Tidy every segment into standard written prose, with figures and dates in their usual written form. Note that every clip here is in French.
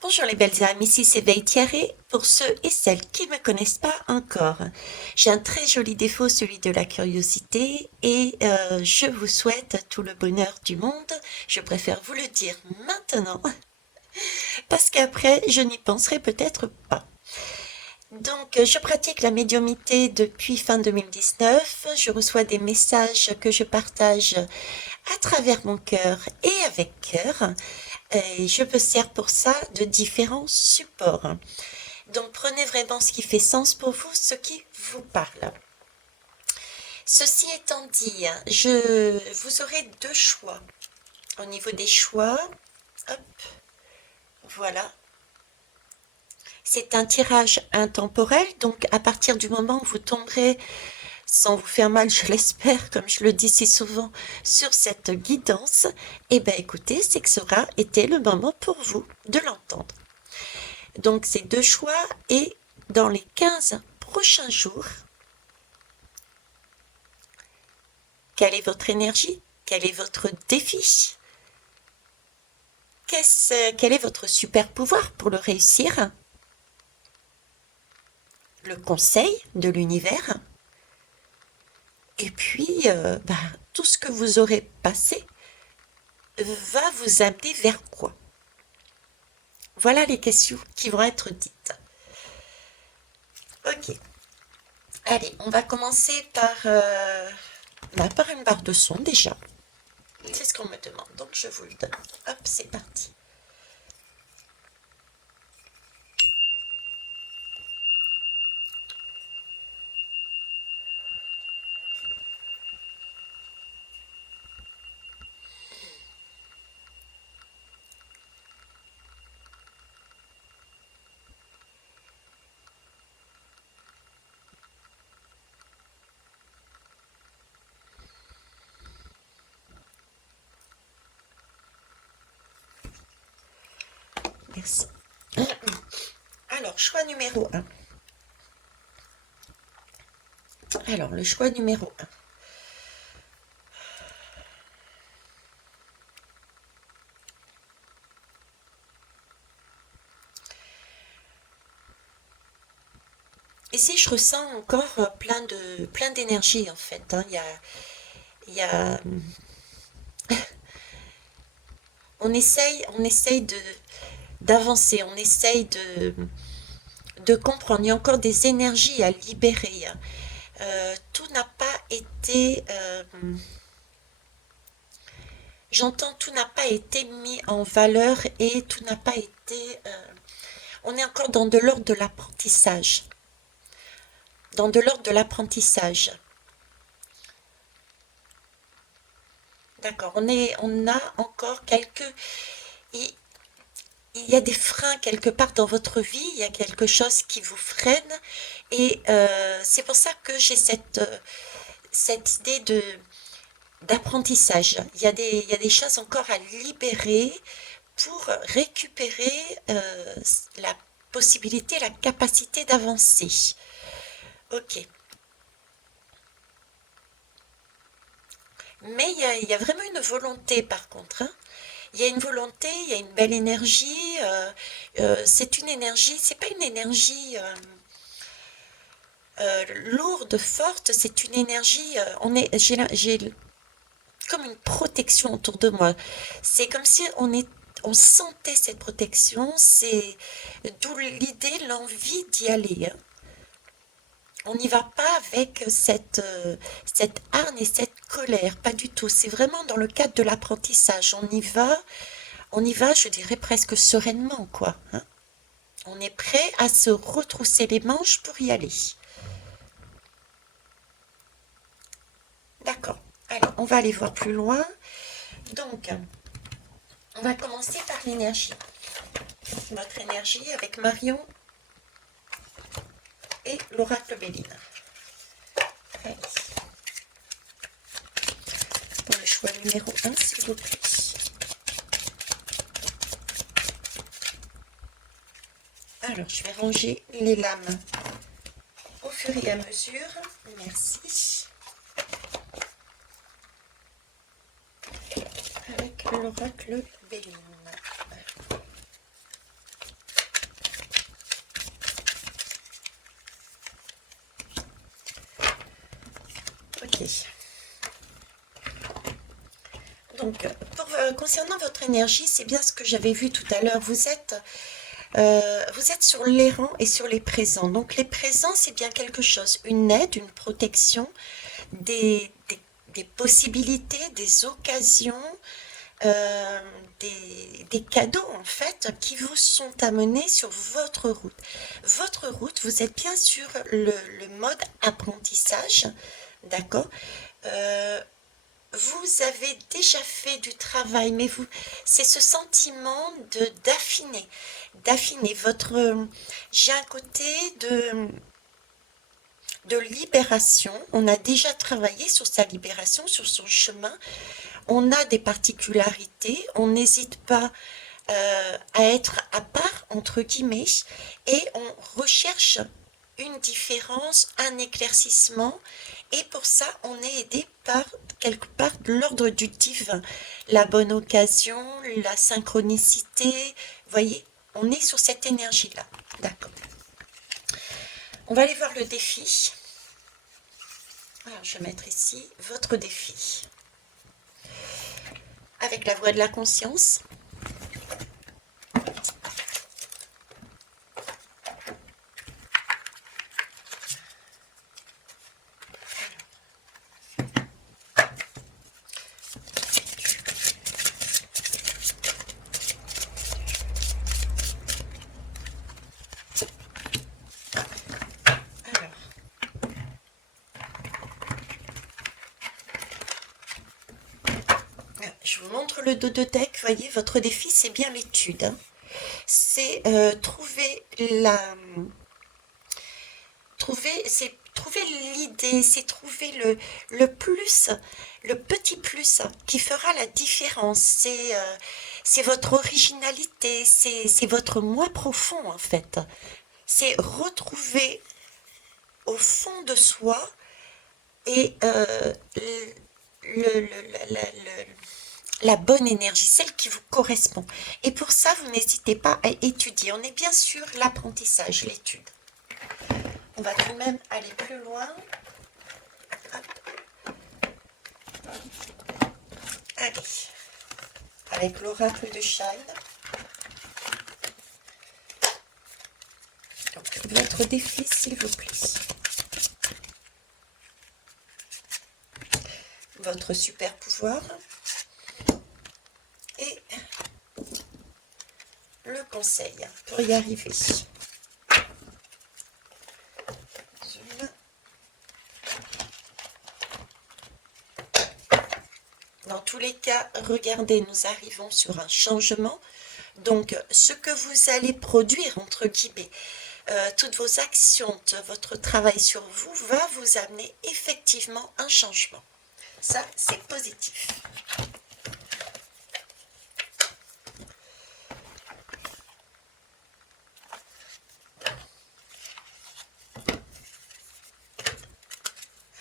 Bonjour les belles âmes, ici c'est Veille Thierry, pour ceux et celles qui ne me connaissent pas encore. J'ai un très joli défaut, celui de la curiosité, et je vous souhaite tout le bonheur du monde. Je préfère vous le dire maintenant, parce qu'après je n'y penserai peut-être pas. Donc, je pratique la médiumnité depuis fin 2019. Je reçois des messages que je partage à travers mon cœur et avec cœur. Et je me sers pour ça de différents supports. Donc prenez vraiment ce qui fait sens pour vous, ce qui vous parle. Ceci étant dit, vous aurez deux choix. Au niveau des choix, hop, voilà. C'est un tirage intemporel, donc à partir du moment où vous tomberez, sans vous faire mal, je l'espère, comme je le dis si souvent, sur cette guidance, eh bien écoutez, c'est que ça aura été le moment pour vous de l'entendre. Donc c'est deux choix et dans les 15 prochains jours, quelle est votre énergie? Quel est votre défi? Quel est votre super pouvoir pour le réussir? Le conseil de l'univers? Et puis, tout ce que vous aurez passé va vous amener vers quoi? Voilà les questions qui vont être dites. Ok. Allez, on va commencer par une barre de son déjà. C'est ce qu'on me demande, donc je vous le donne. Hop, c'est parti. Merci. Alors, choix numéro un. Alors, le choix numéro un. Ici, je ressens encore plein d'énergie en fait, hein. Il y a, on essaye d'avancer, on essaye de comprendre. Il y a encore des énergies à libérer, hein. Tout n'a pas été, j'entends, tout n'a pas été mis en valeur et tout n'a pas été, on est encore dans de l'ordre de l'apprentissage, dans de l'ordre de l'apprentissage. D'accord, on a encore il, il y a des freins quelque part dans votre vie, il y a quelque chose qui vous freine et c'est pour ça que j'ai cette idée d'apprentissage. Il y a des choses encore à libérer pour récupérer la possibilité, la capacité d'avancer. Ok. Mais il y a vraiment une volonté par contre, hein. Il y a une volonté, il y a une belle énergie. C'est une énergie, c'est pas une énergie lourde, forte, c'est une énergie. J'ai comme une protection autour de moi. C'est comme si on sentait cette protection. C'est d'où l'idée, l'envie d'y aller, hein. On n'y va pas avec cette hargne et cette colère, pas du tout. C'est vraiment dans le cadre de l'apprentissage. On y va, je dirais presque sereinement, quoi, hein. On est prêt à se retrousser les manches pour y aller. D'accord. Alors, on va aller voir plus loin. Donc, on va commencer par l'énergie. Notre énergie avec Marion et l'oracle Béline. Allez. Pour le choix numéro un, s'il vous plaît. Alors, je vais ranger les lames au fur et à mesure. Merci. Avec l'oracle Béline. Donc, concernant votre énergie, c'est bien ce que j'avais vu tout à l'heure. Vous êtes sur l'errant et sur les présents. Donc, les présents, c'est bien quelque chose, une aide, une protection, des possibilités, des occasions, euh, des cadeaux en fait qui vous sont amenés sur votre route. Votre route, vous êtes bien sur le mode apprentissage, d'accord? Euh, vous avez déjà fait du travail, mais c'est ce sentiment d'affiner votre. J'ai un côté de libération. On a déjà travaillé sur sa libération, sur son chemin. On a des particularités. On n'hésite pas à être à part, entre guillemets, et on recherche une différence, un éclaircissement, et pour ça, on est aidé par quelque part de l'ordre du divin, la bonne occasion, la synchronicité, vous voyez, on est sur cette énergie-là, d'accord. On va aller voir le défi. Alors, je vais mettre ici votre défi. Avec la voix de la conscience. Alors, je vous montre le dos de deck. Vous voyez, votre défi, c'est bien l'étude, hein. C'est trouver l'idée, c'est trouver le plus, le petit plus qui fera la différence. C'est votre originalité, c'est votre moi profond en fait. C'est retrouver au fond de soi et la bonne énergie, celle qui vous correspond. Et pour ça, vous n'hésitez pas à étudier. On est bien sûr l'apprentissage, l'étude. On va tout de même aller plus loin. Hop. Allez, avec l'oracle de Shine. Donc, votre défi, s'il vous plaît. Votre super pouvoir. Et le conseil pour y arriver. Dans tous les cas, regardez, nous arrivons sur un changement. Donc, ce que vous allez produire, entre guillemets, toutes vos actions, votre travail sur vous, va vous amener effectivement un changement. Ça, c'est positif.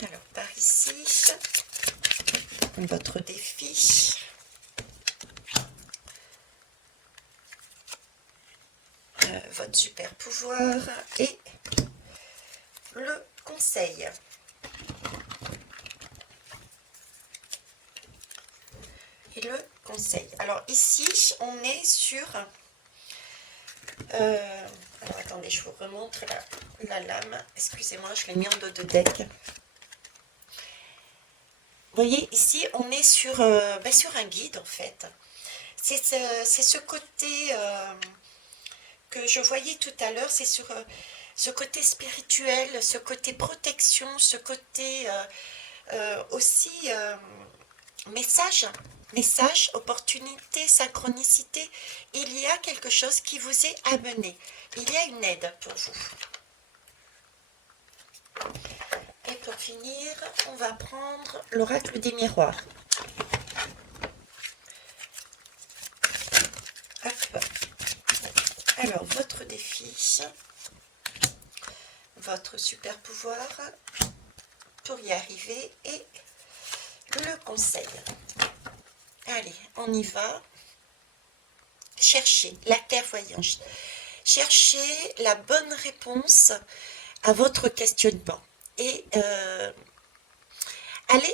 Alors, par ici, votre défi. Votre super pouvoir et le conseil. Et le conseil. Alors ici, on est sur... alors attendez, je vous remontre la lame. Excusez-moi, je l'ai mis en dos de deck. Vous voyez, ici, on est sur un guide, en fait. C'est ce côté que je voyais tout à l'heure, c'est sur ce côté spirituel, ce côté protection, ce côté aussi message, opportunité, synchronicité. Il y a quelque chose qui vous est amené. Il y a une aide pour vous. Et pour finir, on va prendre l'oracle des miroirs. Hop. Alors, votre défi, votre super pouvoir pour y arriver et le conseil. Allez, on y va. Cherchez la clairvoyance. Cherchez la bonne réponse à votre questionnement. Et Allez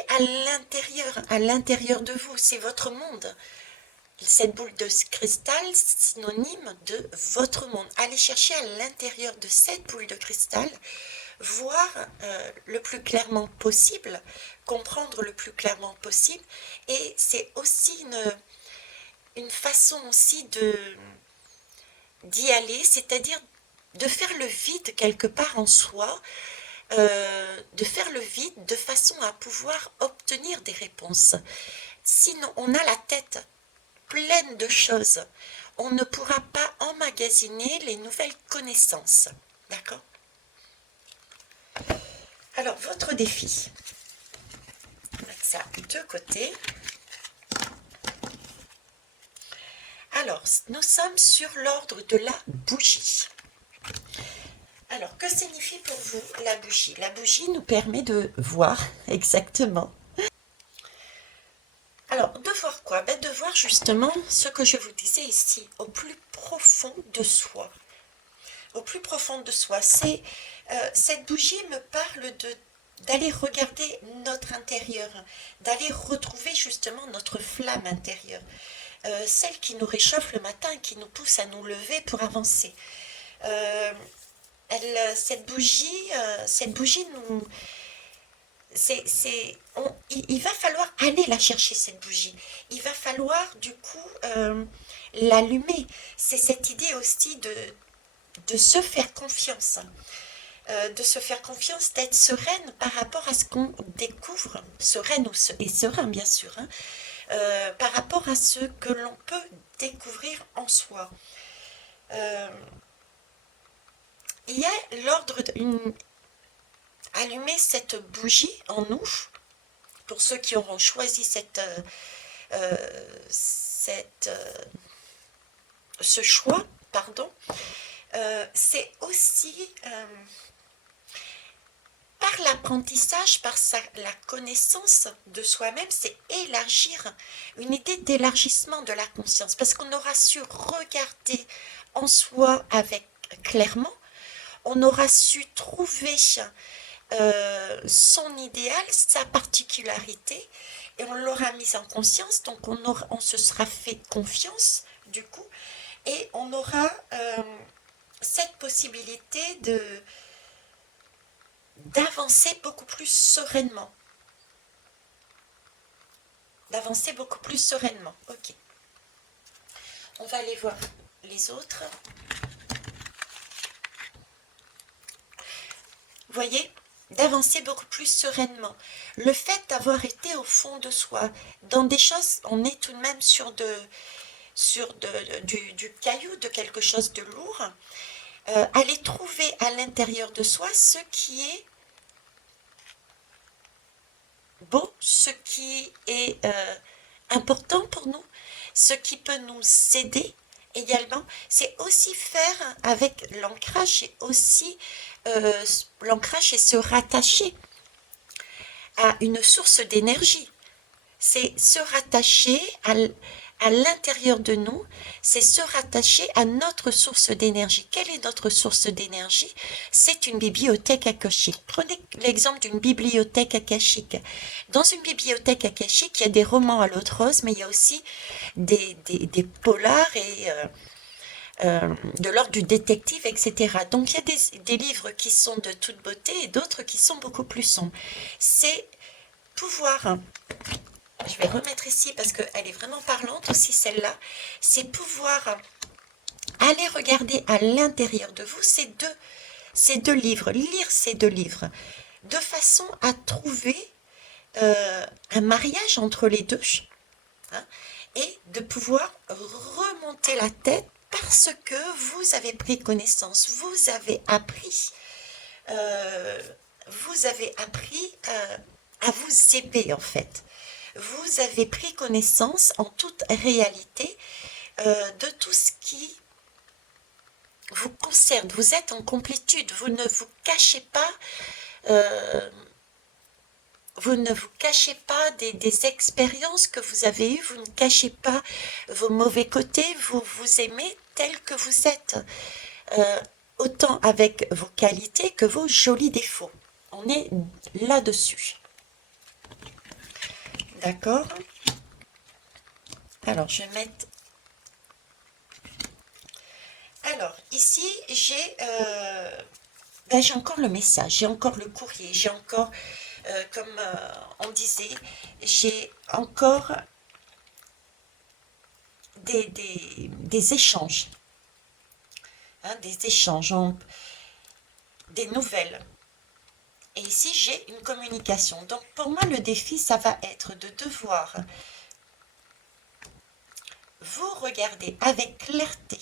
à l'intérieur de vous, c'est votre monde. Cette boule de cristal, synonyme de votre monde. Allez chercher à l'intérieur de cette boule de cristal, voir le plus clairement possible, comprendre le plus clairement possible. Et c'est aussi une façon aussi d'y aller, c'est-à-dire de faire le vide quelque part en soi, de faire le vide de façon à pouvoir obtenir des réponses. Sinon, on a la tête pleine de choses. On ne pourra pas emmagasiner les nouvelles connaissances. D'accord? Alors, votre défi. On va mettre ça de côté. Alors, nous sommes sur l'ordre de la bougie. Alors, que signifie pour vous la bougie? La bougie nous permet de voir exactement. Alors, de voir quoi? De voir justement ce que je vous disais ici, au plus profond de soi. Au plus profond de soi. Cette bougie me parle d'aller regarder notre intérieur, d'aller retrouver justement notre flamme intérieure, celle qui nous réchauffe le matin, qui nous pousse à nous lever pour avancer. Cette bougie nous... il va falloir aller la chercher, cette bougie. Il va falloir du coup l'allumer. C'est cette idée aussi de se faire confiance. De se faire confiance, d'être sereine par rapport à ce qu'on découvre, sereine et serein bien sûr, hein, par rapport à ce que l'on peut découvrir en soi. Il y a l'ordre allumer cette bougie en nous, pour ceux qui auront choisi ce choix, pardon, c'est aussi par l'apprentissage, par la connaissance de soi-même, c'est élargir, une idée d'élargissement de la conscience, parce qu'on aura su regarder en soi avec clairement, on aura su trouver son idéal, sa particularité, et on l'aura mise en conscience, donc on se sera fait confiance du coup, et on aura cette possibilité d'avancer beaucoup plus sereinement. D'avancer beaucoup plus sereinement. Ok. On va aller voir les autres. Vous voyez, d'avancer beaucoup plus sereinement. Le fait d'avoir été au fond de soi, dans des choses, on est tout de même sur du caillou, de quelque chose de lourd. Aller trouver à l'intérieur de soi ce qui est beau, ce qui est important pour nous, ce qui peut nous aider également. C'est aussi faire avec l'ancrage, et aussi l'ancrage et se rattacher à une source d'énergie. C'est se rattacher à l'intérieur de nous, c'est se rattacher à notre source d'énergie. Quelle est notre source d'énergie? C'est une bibliothèque akashique. Prenez l'exemple d'une bibliothèque akashique. Dans une bibliothèque akashique, il y a des romans à l'eau de rose, mais il y a aussi des polars et de l'ordre du détective, etc. Donc il y a des livres qui sont de toute beauté et d'autres qui sont beaucoup plus sombres. C'est pouvoir... Je vais remettre ici parce qu'elle est vraiment parlante aussi, celle-là. C'est pouvoir aller regarder à l'intérieur de vous ces deux livres, lire ces deux livres, de façon à trouver un mariage entre les deux, hein, et de pouvoir remonter la tête parce que vous avez pris connaissance, vous avez appris à vous aimer en fait. Vous avez pris connaissance en toute réalité de tout ce qui vous concerne. Vous êtes en complétude, vous ne vous cachez pas, des expériences que vous avez eues, vous ne cachez pas vos mauvais côtés, vous vous aimez tel que vous êtes, autant avec vos qualités que vos jolis défauts. On est là-dessus. D'accord? Alors, je vais mettre... Alors, ici, j'ai encore le message, j'ai encore le courrier, j'ai encore, comme on disait, j'ai encore des échanges, hein, des échanges, des nouvelles. Et ici, j'ai une communication. Donc, pour moi, le défi, ça va être de devoir vous regarder avec clarté.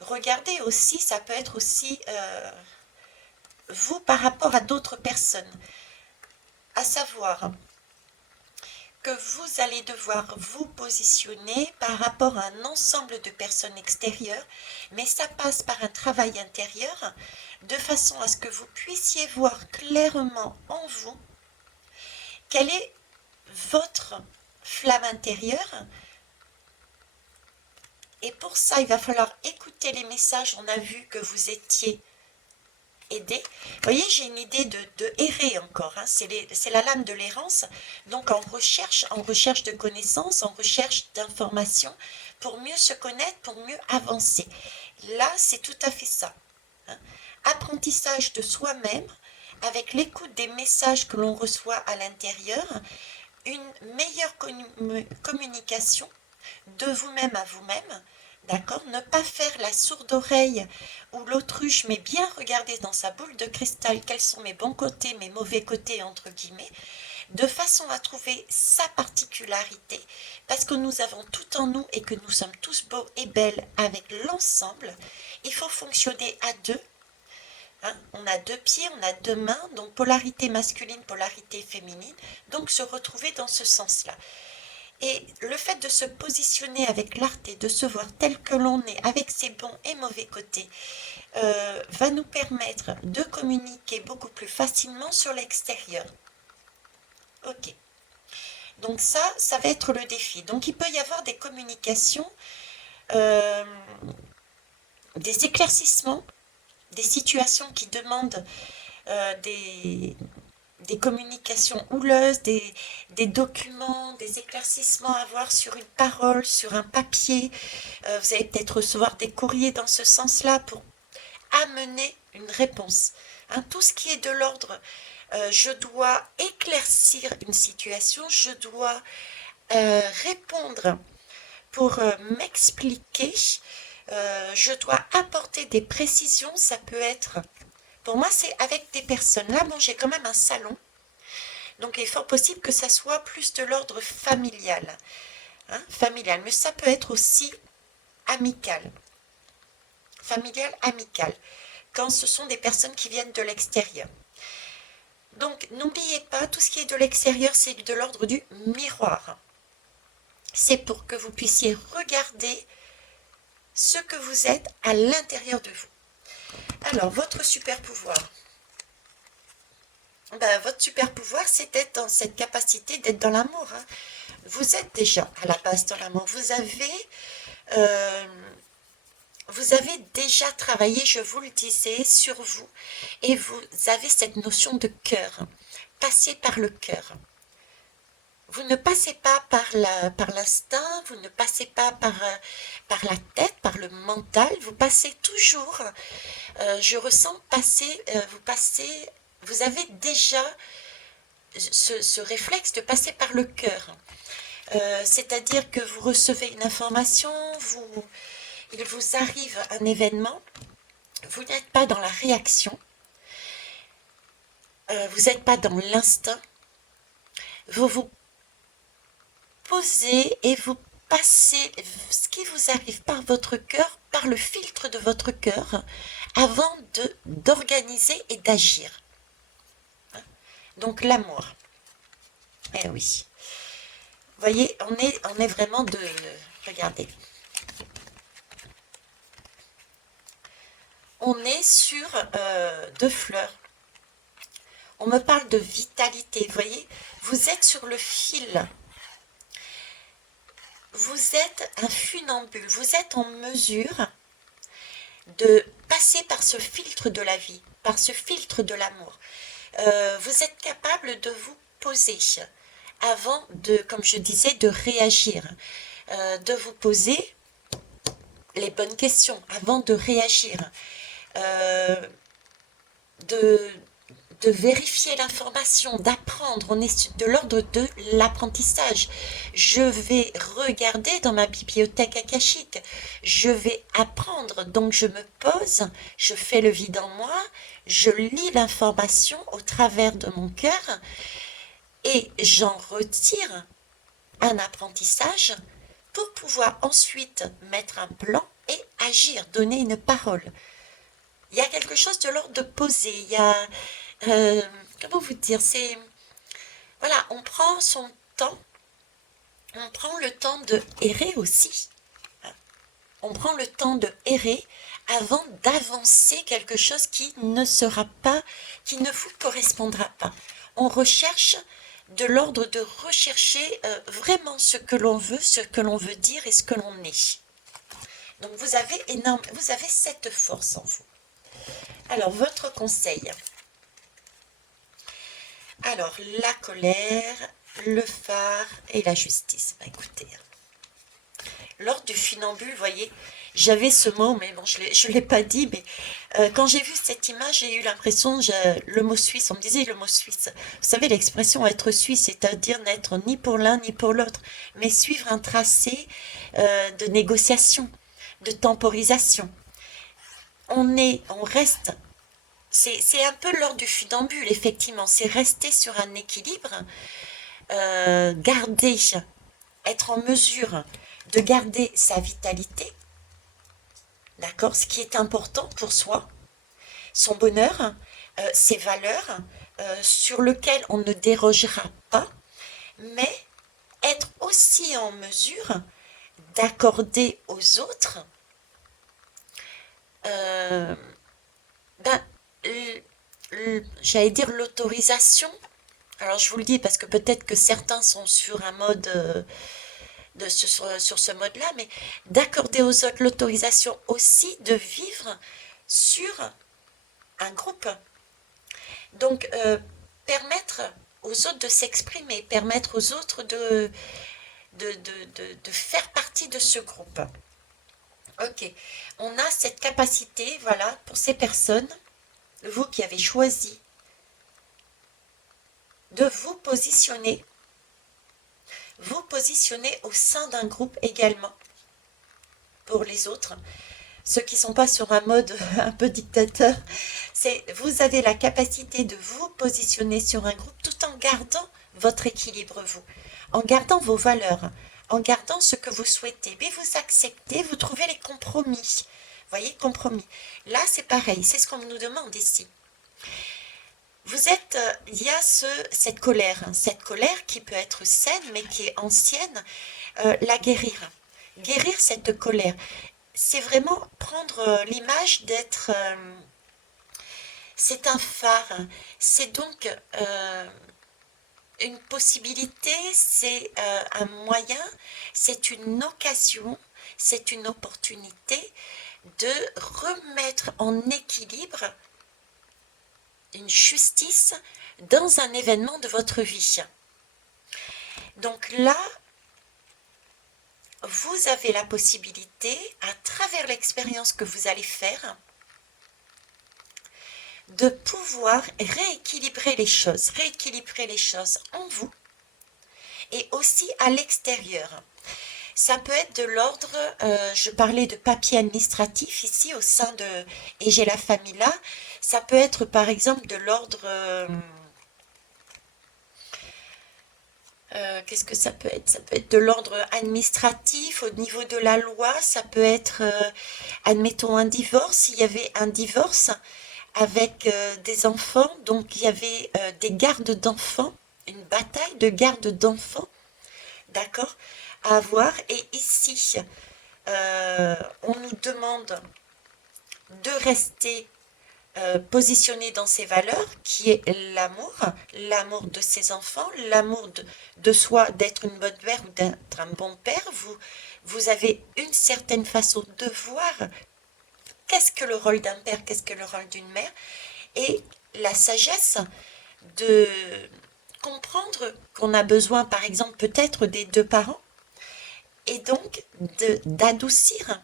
Regardez aussi, ça peut être aussi vous par rapport à d'autres personnes. À savoir que vous allez devoir vous positionner par rapport à un ensemble de personnes extérieures, mais ça passe par un travail intérieur, de façon à ce que vous puissiez voir clairement en vous quelle est votre flamme intérieure. Et pour ça, il va falloir écouter les messages. On a vu que vous étiez aidé. Vous voyez, j'ai une idée de errer encore. Hein. C'est la lame de l'errance. Donc en recherche de connaissances, en recherche d'informations, pour mieux se connaître, pour mieux avancer. Là, c'est tout à fait ça. Hein. Apprentissage de soi-même, avec l'écoute des messages que l'on reçoit à l'intérieur, une meilleure communication de vous-même à vous-même, d'accord? Ne pas faire la sourde oreille ou l'autruche, mais bien regarder dans sa boule de cristal quels sont mes bons côtés, mes mauvais côtés, entre guillemets, de façon à trouver sa particularité, parce que nous avons tout en nous et que nous sommes tous beaux et belles avec l'ensemble. Il faut fonctionner à deux. Hein, on a deux pieds, on a deux mains, donc polarité masculine, polarité féminine, donc se retrouver dans ce sens-là. Et le fait de se positionner avec clarté, de se voir tel que l'on est, avec ses bons et mauvais côtés, va nous permettre de communiquer beaucoup plus facilement sur l'extérieur. Ok. Donc ça va être le défi. Donc il peut y avoir des communications, euh, des éclaircissements, des situations qui demandent des communications houleuses, des documents, des éclaircissements à avoir sur une parole, sur un papier. Vous allez peut-être recevoir des courriers dans ce sens-là pour amener une réponse. Hein, tout ce qui est de l'ordre, je dois éclaircir une situation, je dois répondre pour m'expliquer, je dois apporter des précisions, ça peut être... Pour moi, c'est avec des personnes. Là, bon, j'ai quand même un salon. Donc, il est fort possible que ça soit plus de l'ordre familial. Hein, familial. Mais ça peut être aussi amical. Familial, amical. Quand ce sont des personnes qui viennent de l'extérieur. Donc, n'oubliez pas, tout ce qui est de l'extérieur, c'est de l'ordre du miroir. C'est pour que vous puissiez regarder ce que vous êtes à l'intérieur de vous. Alors, votre super pouvoir. Ben, votre super pouvoir, c'est d'être dans cette capacité d'être dans l'amour. Hein. Vous êtes déjà à la base dans l'amour. Vous avez déjà travaillé, je vous le disais, sur vous. Et vous avez cette notion de cœur. Passez par le cœur. Vous ne passez pas par l'instinct, vous ne passez pas par la tête, par le mental. Vous passez toujours, je ressens passer, vous avez déjà ce réflexe de passer par le cœur. C'est-à-dire que vous recevez une information, il vous arrive un événement, vous n'êtes pas dans la réaction, vous n'êtes pas dans l'instinct, vous vous posez et vous passez ce qui vous arrive par votre cœur, par le filtre de votre cœur, avant d'organiser et d'agir. Donc l'amour. Eh oui. Vous voyez, on est vraiment de... Regardez. On est sur deux fleurs. On me parle de vitalité. Vous voyez, vous êtes sur le fil. Vous êtes un funambule. Vous êtes en mesure de passer par ce filtre de la vie, par ce filtre de l'amour. Vous êtes capable de vous poser avant de, comme je disais, de réagir, de vous poser les bonnes questions avant de réagir, euh, de, de vérifier l'information, d'apprendre. On est de l'ordre de l'apprentissage. Je vais regarder dans ma bibliothèque akashique. Je vais apprendre. Donc je me pose, je fais le vide en moi, je lis l'information au travers de mon cœur et j'en retire un apprentissage pour pouvoir ensuite mettre un plan et agir, donner une parole. Il y a quelque chose de l'ordre de poser. Il y a, euh, comment vous dire, c'est, voilà, on prend son temps, on prend le temps de errer aussi. On prend le temps de errer avant d'avancer quelque chose qui ne sera pas, qui ne vous correspondra pas. On recherche de l'ordre de rechercher vraiment ce que l'on veut, ce que l'on veut dire et ce que l'on est. Donc vous avez cette force en vous. Alors, votre conseil. Alors, la colère, le phare et la justice. Bah, écoutez, lors du funambule, vous voyez, j'avais ce mot, mais bon, je ne l'ai pas dit, mais quand j'ai vu cette image, j'ai eu l'impression, le mot suisse, on me disait le mot suisse. Vous savez, l'expression être suisse, c'est-à-dire n'être ni pour l'un ni pour l'autre, mais suivre un tracé de négociation, de temporisation. On reste, c'est un peu lors du funambule, effectivement, c'est rester sur un équilibre, garder, être en mesure de garder sa vitalité, d'accord, ce qui est important pour soi, son bonheur, ses valeurs, sur lesquelles on ne dérogera pas, mais être aussi en mesure d'accorder aux autres euh, ben, j'allais dire l'autorisation. Alors je vous le dis parce que peut-être que certains sont sur un mode sur ce mode-là, mais d'accorder aux autres l'autorisation aussi de vivre sur un groupe. Donc permettre aux autres de s'exprimer, permettre aux autres de faire partie de ce groupe. Ok, on a cette capacité, voilà, pour ces personnes, vous qui avez choisi de vous positionner au sein d'un groupe également pour les autres. Ceux qui ne sont pas sur un mode un peu dictateur, c'est vous avez la capacité de vous positionner sur un groupe tout en gardant votre équilibre, vous, en gardant vos valeurs, en gardant ce que vous souhaitez. Mais vous acceptez, vous trouvez les compromis. Voyez, compromis. Là, c'est pareil, c'est ce qu'on nous demande ici. Vous êtes, il y a cette colère qui peut être saine, mais qui est ancienne, la guérir. Guérir cette colère, c'est vraiment prendre l'image d'être, c'est un phare, c'est donc une possibilité, c'est un moyen, c'est une occasion, c'est une opportunité de remettre en équilibre une justice dans un événement de votre vie. Donc là, vous avez la possibilité, à travers l'expérience que vous allez faire, de pouvoir rééquilibrer les choses en vous et aussi à l'extérieur. Ça peut être de l'ordre, je parlais de papier administratif ici au sein de Et j'ai la famille là, ça peut être par exemple de l'ordre, qu'est-ce que ça peut être? Ça peut être de l'ordre administratif au niveau de la loi, ça peut être, admettons un divorce, il y avait un divorce avec des enfants, donc il y avait des gardes d'enfants, une bataille de gardes d'enfants, d'accord, à avoir. Et ici, on nous demande de rester positionné dans ses valeurs, qui est l'amour de ses enfants, l'amour de soi, d'être une bonne mère ou d'être un bon père. Vous avez une certaine façon de voir qu'est-ce que le rôle d'un père, qu'est-ce que le rôle d'une mère, et la sagesse de comprendre qu'on a besoin, par exemple, peut-être des deux parents, et donc d'adoucir,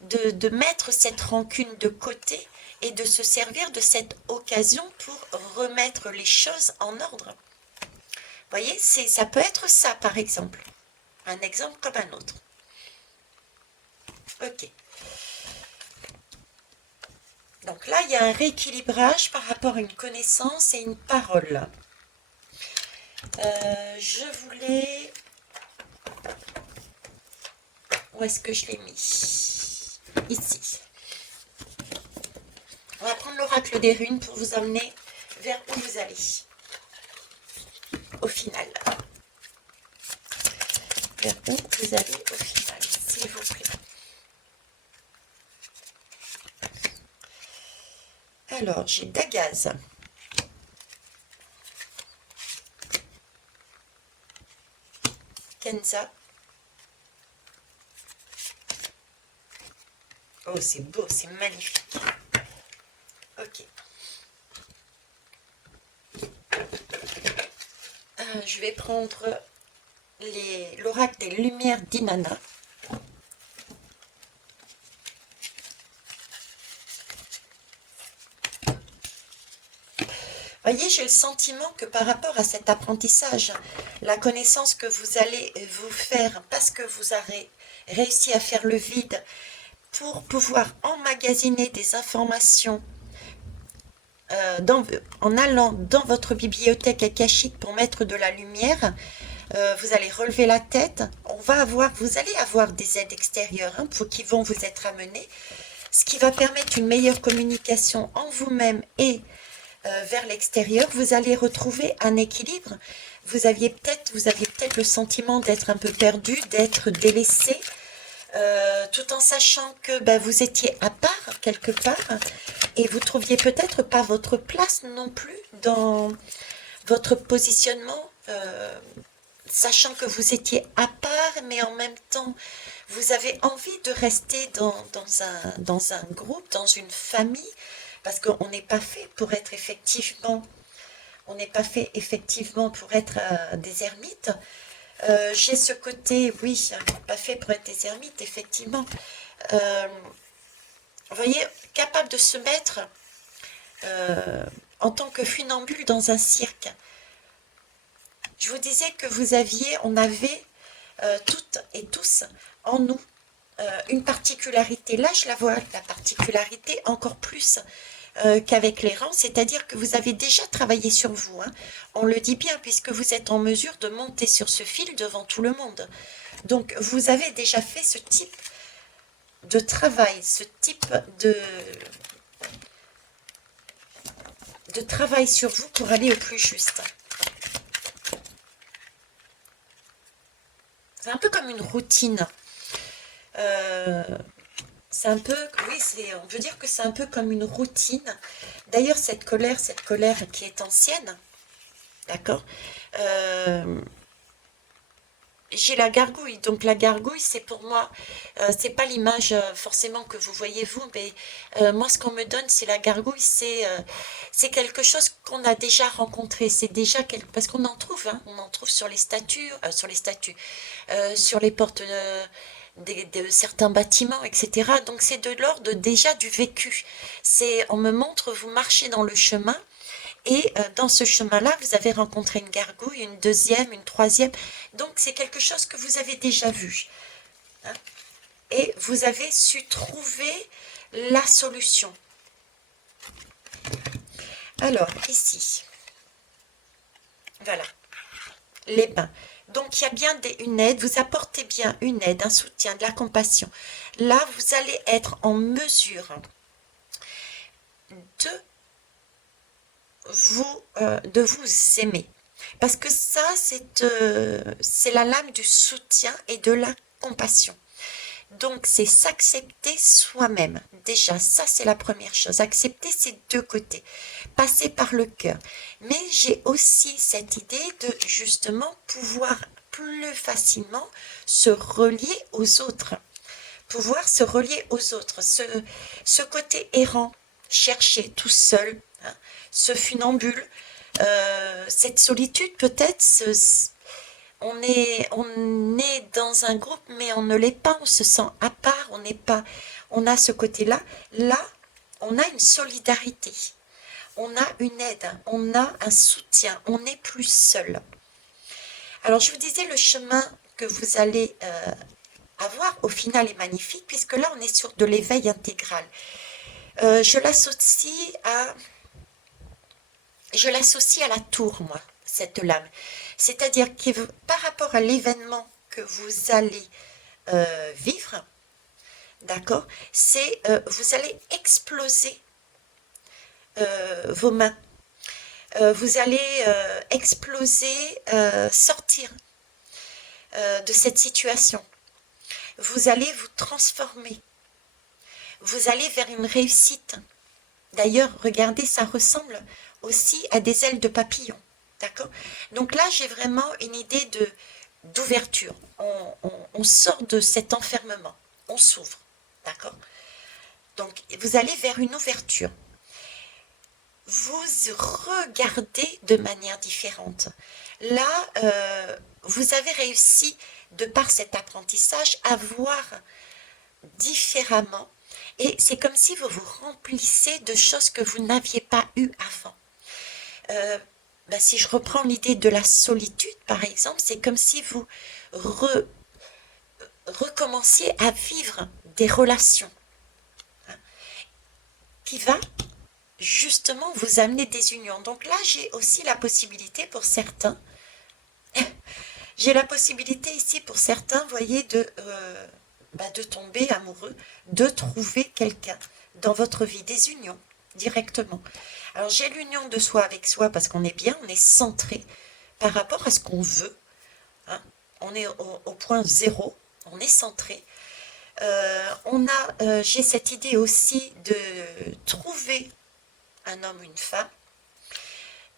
de mettre cette rancune de côté et de se servir de cette occasion pour remettre les choses en ordre. Vous voyez, ça peut être ça, par exemple. Un exemple comme un autre. Ok. Donc là, il y a un rééquilibrage par rapport à une connaissance et une parole. Je voulais... Où est-ce que je l'ai mis? Ici. On va prendre l'oracle des runes pour vous emmener vers où vous allez. Au final. Vers où vous allez au final, s'il vous plaît. Alors, j'ai Dagaz. Kenza. Oh, c'est beau, c'est magnifique. Ok. Je vais prendre l'oracle des lumières d'Inanna. Voyez, j'ai le sentiment que par rapport à cet apprentissage, la connaissance que vous allez vous faire parce que vous avez réussi à faire le vide pour pouvoir emmagasiner des informations en allant dans votre bibliothèque akashique pour mettre de la lumière, vous allez relever la tête, vous allez avoir des aides extérieures qui vont vous être amenées, ce qui va permettre une meilleure communication en vous-même et vers l'extérieur. Vous allez retrouver un équilibre. Vous aviez peut-être le sentiment d'être un peu perdu, d'être délaissé, tout en sachant que vous étiez à part quelque part et vous trouviez peut-être pas votre place non plus dans votre positionnement, sachant que vous étiez à part, mais en même temps, vous avez envie de rester dans un groupe, dans une famille, parce qu'on n'est pas fait pour être effectivement, pour être des ermites. J'ai ce côté, oui, pas fait pour être des ermites, effectivement. Vous voyez, capable de se mettre en tant que funambule dans un cirque. Je vous disais que on avait toutes et tous en nous une particularité. Là, je la vois, la particularité encore plus qu'avec les rangs, c'est-à-dire que vous avez déjà travaillé sur vous. Hein. On le dit bien, puisque vous êtes en mesure de monter sur ce fil devant tout le monde. Donc, vous avez déjà fait ce type de travail, ce type de travail sur vous pour aller au plus juste. C'est un peu comme une routine. C'est un peu, oui, on peut dire que c'est un peu comme une routine. D'ailleurs, cette colère qui est ancienne, d'accord, j'ai la gargouille. Donc la gargouille, c'est pour moi, c'est pas l'image forcément que vous voyez vous, mais moi ce qu'on me donne, c'est la gargouille, c'est quelque chose qu'on a déjà rencontré. C'est déjà parce qu'on en trouve, hein, on en trouve sur les statues, sur les portes de certains bâtiments, etc. Donc c'est de l'ordre déjà du vécu. On me montre, vous marchez dans le chemin. Et dans ce chemin-là, vous avez rencontré une gargouille, une deuxième, une troisième. Donc, c'est quelque chose que vous avez déjà vu. Hein, et vous avez su trouver la solution. Alors, ici. Voilà. Les bains. Donc, il y a bien une aide. Vous apportez bien une aide, un soutien, de la compassion. Là, vous allez être en mesure de vous aimer. Parce que ça, c'est la lame du soutien et de la compassion. Donc, c'est s'accepter soi-même. Déjà, ça, c'est la première chose. Accepter ces deux côtés. Passer par le cœur. Mais j'ai aussi cette idée de, justement, pouvoir plus facilement se relier aux autres. Pouvoir se relier aux autres. Ce côté errant, chercher tout seul, hein, ce funambule, Cette solitude, peut-être, on est dans un groupe, mais on ne l'est pas, on se sent à part, on n'est pas, on a ce côté-là. Là, on a une solidarité, on a une aide, on a un soutien, on n'est plus seul. Alors, je vous disais, le chemin que vous allez avoir, au final, est magnifique, puisque là, on est sur de l'éveil intégral. Je l'associe à, je l'associe à la tour, moi, cette lame. C'est-à-dire que par rapport à l'événement que vous allez vivre, d'accord, c'est vous allez exploser vos mains. Vous allez exploser, sortir de cette situation. Vous allez vous transformer. Vous allez vers une réussite. D'ailleurs, regardez, ça ressemble aussi à des ailes de papillon. D'accord? Donc là, j'ai vraiment une idée d'ouverture. On sort de cet enfermement. On s'ouvre. D'accord? Donc, vous allez vers une ouverture. Vous regardez de manière différente. Là, vous avez réussi, de par cet apprentissage, à voir différemment. Et c'est comme si vous vous remplissez de choses que vous n'aviez pas eues avant. Si je reprends l'idée de la solitude, par exemple, c'est comme si vous recommenciez à vivre des relations, hein, qui va justement vous amener des unions. Donc là, j'ai aussi la possibilité pour certains, j'ai la possibilité ici pour certains, vous voyez, de tomber amoureux, de trouver quelqu'un dans votre vie, des unions directement. Alors j'ai l'union de soi avec soi parce qu'on est bien, on est centré par rapport à ce qu'on veut, hein. On est au point zéro, on est centré. J'ai cette idée aussi de trouver un homme, une femme,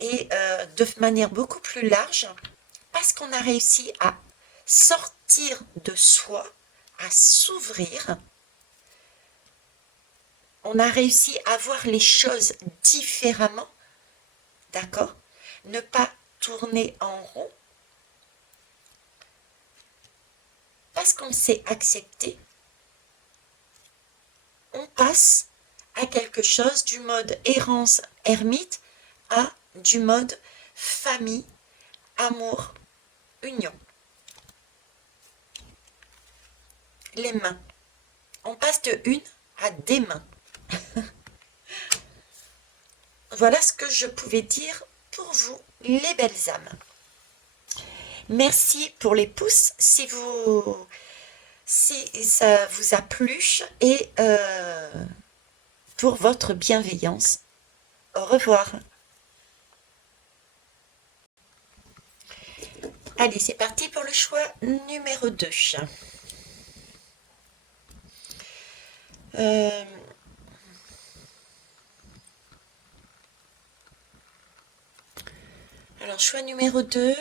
et de manière beaucoup plus large, parce qu'on a réussi à sortir de soi, à s'ouvrir, on a réussi à voir les choses différemment, d'accord? Ne pas tourner en rond, parce qu'on s'est accepté, on passe à quelque chose du mode errance ermite à du mode famille, amour, union. Les mains. On passe de une à des mains. Voilà ce que je pouvais dire pour vous, les belles âmes. Merci pour les pouces si ça vous a plu et pour votre bienveillance. Au revoir. Allez, c'est parti pour le choix numéro 2. Alors, choix numéro 2,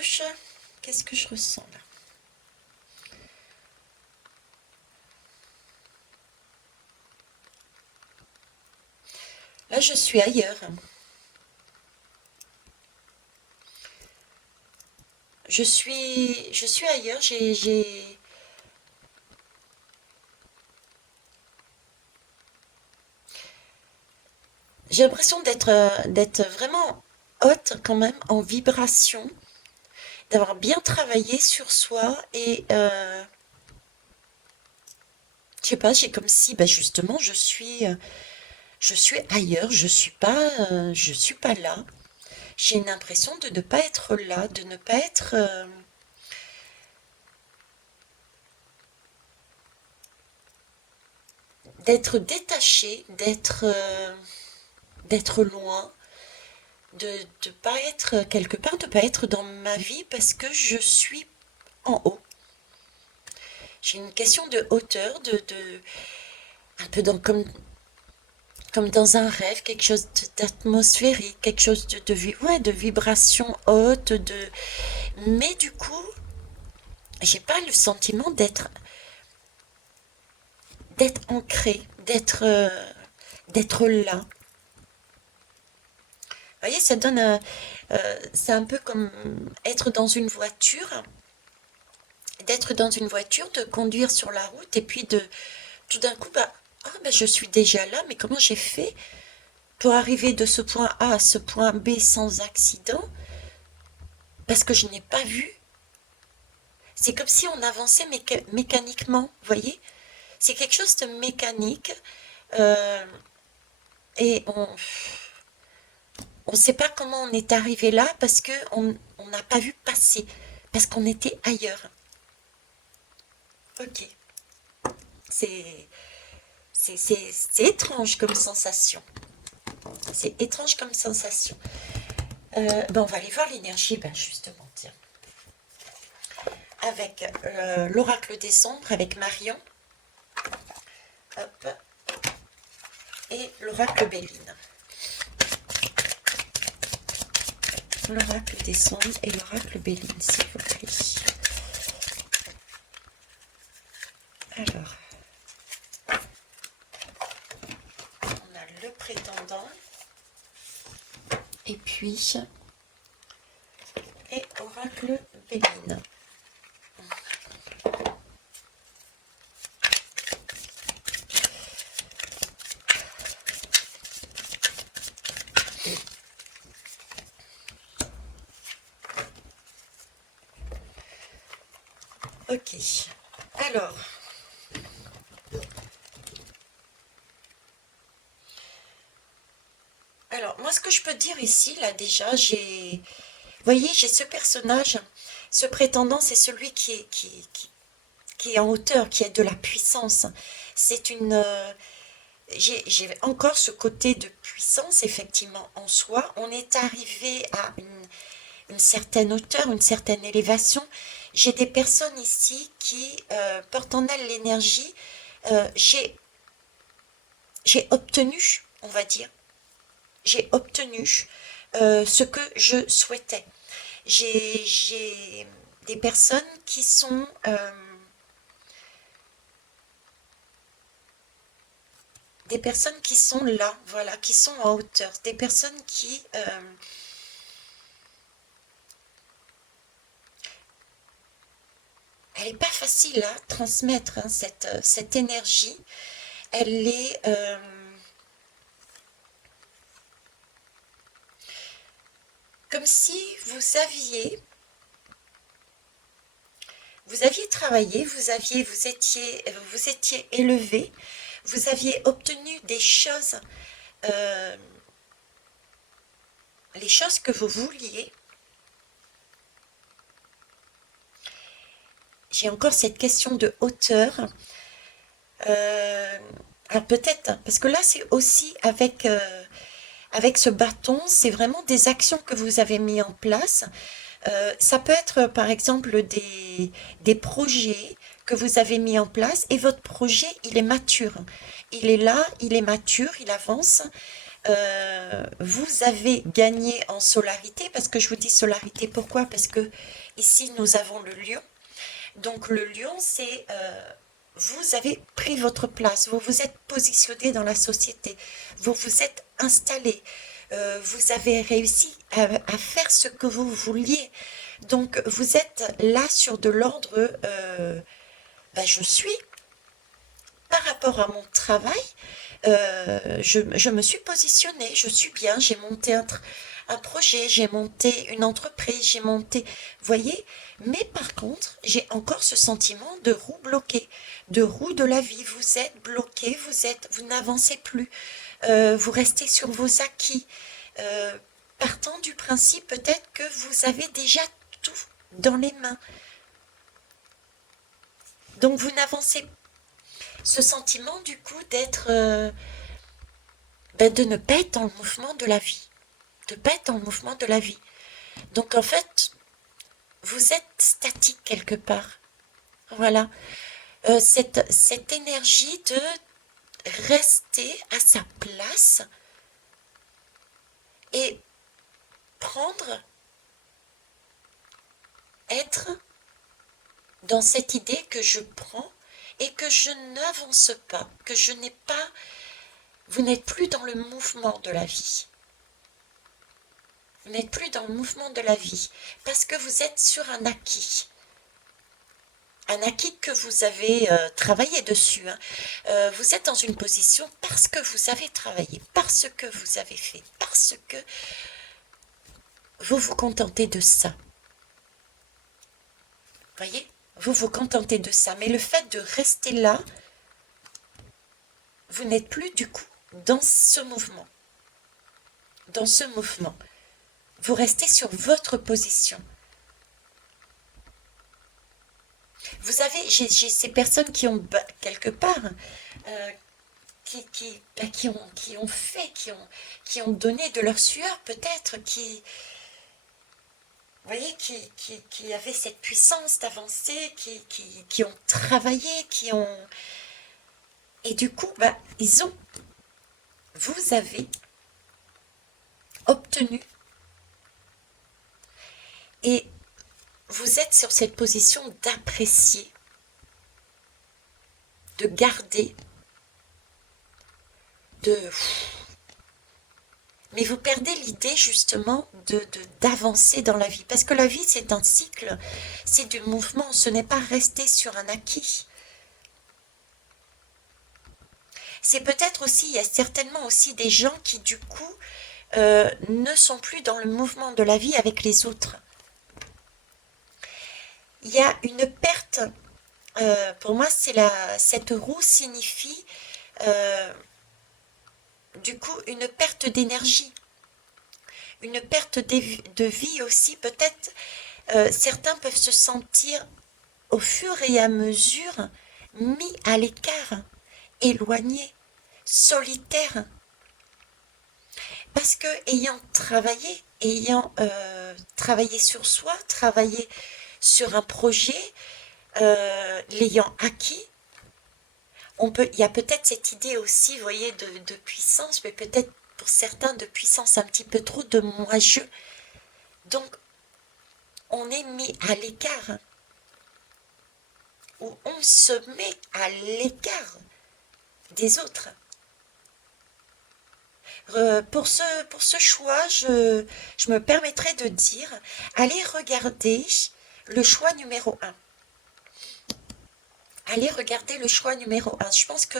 qu'est-ce que je ressens là? Là, je suis ailleurs. Je suis ailleurs, j'ai l'impression d'être vraiment haute quand même, en vibration, d'avoir bien travaillé sur soi et je sais pas, j'ai comme si, justement, je suis ailleurs, je suis pas là. J'ai une impression de ne pas être là, de ne pas être d'être détaché, d'être loin, de pas être quelque part, de pas être dans ma vie parce que je suis en haut. J'ai une question de hauteur, un peu comme dans un rêve, quelque chose d'atmosphérique, quelque chose de vibration haute, mais du coup, j'ai pas le sentiment d'être ancré, d'être là. Vous voyez, ça donne c'est un peu comme être dans une voiture, d'être dans une voiture, de conduire sur la route et puis de tout d'un coup, bah, ah, bah, je suis déjà là, mais comment j'ai fait pour arriver de ce point A à ce point B sans accident? Parce que je n'ai pas vu. C'est comme si on avançait mécaniquement, vous voyez? C'est quelque chose de mécanique euh, et on ne sait pas comment on est arrivé là parce que on n'a pas vu passer, parce qu'on était ailleurs. Ok, c'est c'est étrange comme sensation. C'est étrange comme sensation. Ben on va aller voir l'énergie, ben justement, tiens. Avec l'oracle des ombres, avec Marion. Hop. Et l'oracle Béline. L'oracle des ombres et l'oracle Béline, s'il vous plaît. Alors, on a le prétendant. Et puis, et oracle Béline. Ok. Alors, moi, ce que je peux dire ici, là, déjà, vous voyez, j'ai ce personnage, ce prétendant, c'est celui qui est en hauteur, qui a de la puissance. C'est une... j'ai encore ce côté de puissance, effectivement, en soi. On est arrivé à une certaine hauteur, une certaine élévation. J'ai des personnes ici qui portent en elles l'énergie. J'ai obtenu, on va dire, j'ai obtenu ce que je souhaitais. J'ai des personnes qui sont là, voilà, qui sont en hauteur, des personnes qui elle n'est pas facile à transmettre, hein, cette énergie. Elle est comme si vous aviez travaillé, vous étiez élevé, vous aviez obtenu des choses, euh, les choses que vous vouliez. J'ai encore cette question de hauteur. Euh, alors peut-être, parce que là c'est aussi avec ce bâton, c'est vraiment des actions que vous avez mis en place. Ça peut être par exemple des projets que vous avez mis en place et votre projet, il est mature. Il est là, il est mature, il avance. Vous avez gagné en solarité, parce que je vous dis solarité, pourquoi? Parce que ici nous avons le lion. Donc le lion, c'est vous avez pris votre place, vous vous êtes positionné dans la société, vous vous êtes installé, vous avez réussi à faire ce que vous vouliez. Donc vous êtes là sur de l'ordre, ben, je suis par rapport à mon travail, je me suis positionnée, je suis bien, j'ai monté un projet, j'ai monté une entreprise, j'ai monté, vous voyez, mais par contre, j'ai encore ce sentiment de roue bloquée, de roue de la vie. Vous êtes bloqué, vous n'avancez plus, vous restez sur vos acquis, euh, partant du principe peut-être que vous avez déjà tout dans les mains. Donc vous n'avancez pas. Ce sentiment du coup d'être, ben, de ne pas être dans le mouvement de la vie, de ne pas être dans le mouvement de la vie. Donc en fait, vous êtes statique quelque part. Voilà. Cette énergie de rester à sa place et prendre, être dans cette idée que je prends et que je n'avance pas, que je n'ai pas, vous n'êtes plus dans le mouvement de la vie. Vous n'êtes plus dans le mouvement de la vie parce que vous êtes sur un acquis. Un acquis que vous avez travaillé dessus. Hein. Vous êtes dans une position parce que vous avez travaillé, parce que vous avez fait, parce que vous vous contentez de ça. Voyez? Vous vous contentez de ça. Mais le fait de rester là, vous n'êtes plus du coup dans ce mouvement. Dans ce mouvement. Vous restez sur votre position. Vous avez, j'ai ces personnes qui ont quelque part, qui ont fait, qui ont donné de leur sueur peut-être, vous voyez, qui avaient cette puissance d'avancer, qui ont travaillé, qui ont... Et du coup, vous avez obtenu. Et vous êtes sur cette position d'apprécier, de garder, mais vous perdez l'idée justement d'avancer dans la vie. Parce que la vie, c'est un cycle, c'est du mouvement, ce n'est pas rester sur un acquis. C'est peut-être aussi, il y a certainement aussi des gens qui du coup ne sont plus dans le mouvement de la vie avec les autres. Il y a une perte, pour moi cette roue signifie du coup une perte d'énergie, une perte de vie aussi. Peut-être certains peuvent se sentir au fur et à mesure mis à l'écart, éloignés, solitaires. Parce que ayant travaillé sur soi, travaillé sur un projet, l'ayant acquis, il y a peut-être cette idée aussi, vous voyez, de puissance, mais peut-être pour certains de puissance un petit peu trop, de moi-je. Donc, on est mis à l'écart, ou on se met à l'écart des autres. Pour ce choix, je me permettrai de dire, allez regarder le choix numéro 1. Allez regarder le choix numéro 1. Je pense que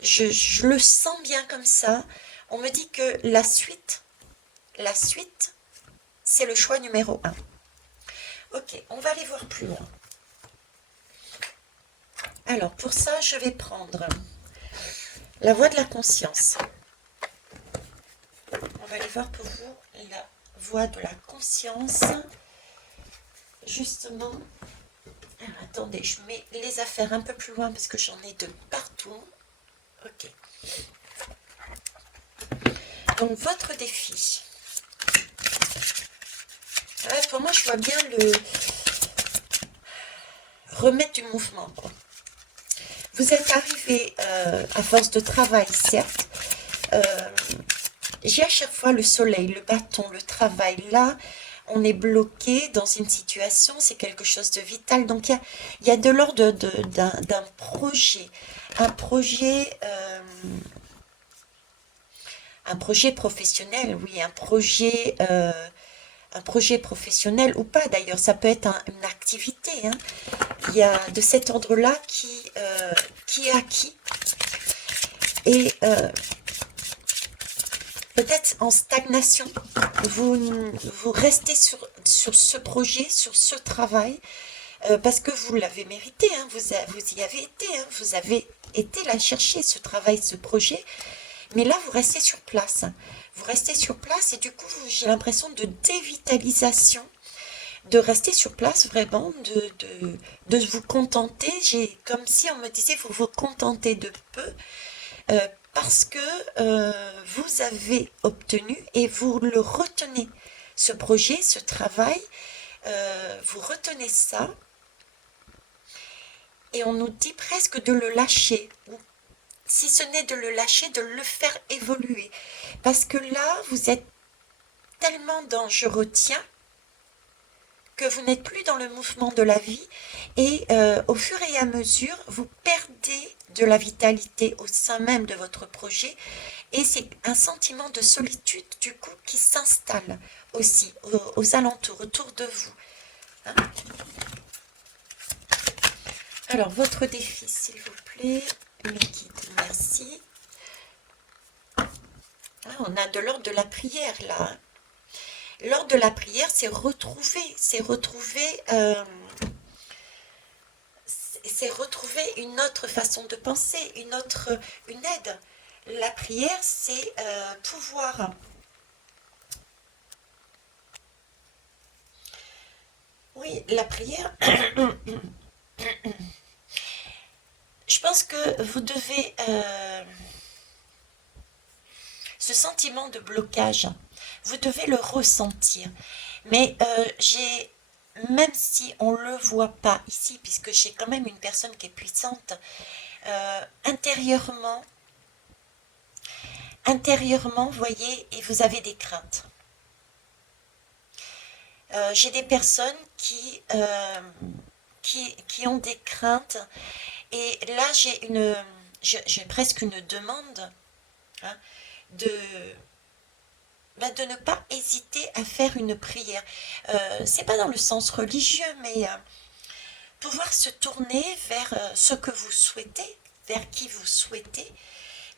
je le sens bien comme ça. On me dit que la suite, c'est le choix numéro 1. Ok, on va aller voir plus loin. Alors, pour ça, je vais prendre la voie de la conscience. On va aller voir pour vous la voie de la conscience. Justement, alors, attendez, je mets les affaires un peu plus loin parce que j'en ai de partout. Ok. Donc, votre défi. Ouais, pour moi, je vois bien le remettre du mouvement, quoi. Vous êtes arrivé à force de travail, certes. J'ai à chaque fois le soleil, le bâton, le travail. Là, on est bloqué dans une situation, c'est quelque chose de vital. Donc, il y a de l'ordre d'un projet. Un projet professionnel, oui, un projet professionnel ou pas d'ailleurs, ça peut être une activité. Hein. Il y a de cet ordre-là qui est acquis. Et peut-être en stagnation, vous restez sur ce projet, sur ce travail, parce que vous l'avez mérité, hein, vous y avez été, hein, vous avez été là chercher ce travail, ce projet, mais là vous restez sur place. Vous restez sur place et du coup j'ai l'impression de dévitalisation, de rester sur place vraiment, de vous contenter. Comme si on me disait vous vous contentez de peu, parce que vous avez obtenu et vous le retenez, ce projet, ce travail, vous retenez ça et on nous dit presque de le lâcher, ou si ce n'est de le lâcher, de le faire évoluer, parce que là vous êtes tellement dans je retiens que vous n'êtes plus dans le mouvement de la vie et au fur et à mesure, vous perdez de la vitalité au sein même de votre projet et c'est un sentiment de solitude du coup qui s'installe aussi aux alentours, autour de vous. Hein. Alors, votre défi, s'il vous plaît, mes guides, merci. Ah, on a de l'ordre de la prière là. Hein. L'ordre de la prière, c'est retrouver une autre façon de penser, une aide. La prière, c'est pouvoir. Oui, la prière. Je pense que vous devez ce sentiment de blocage, vous devez le ressentir. Mais même si on ne le voit pas ici, puisque j'ai quand même une personne qui est puissante, intérieurement, vous voyez, et vous avez des craintes. J'ai des personnes qui ont des craintes, et là j'ai presque une demande, hein, de ne pas hésiter à faire une prière. C'est pas dans le sens religieux, mais pouvoir se tourner vers ce que vous souhaitez, vers qui vous souhaitez,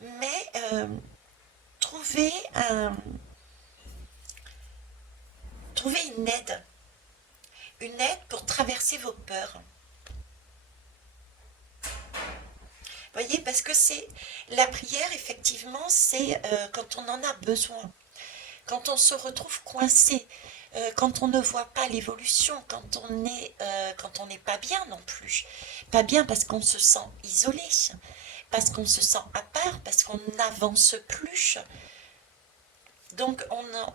mais trouver une aide pour traverser vos peurs. Voyez, parce que c'est la prière, effectivement, c'est quand on en a besoin, quand on se retrouve coincé, quand on ne voit pas l'évolution, quand on n'est pas bien non plus, pas bien parce qu'on se sent isolé, parce qu'on se sent à part, parce qu'on n'avance plus. Donc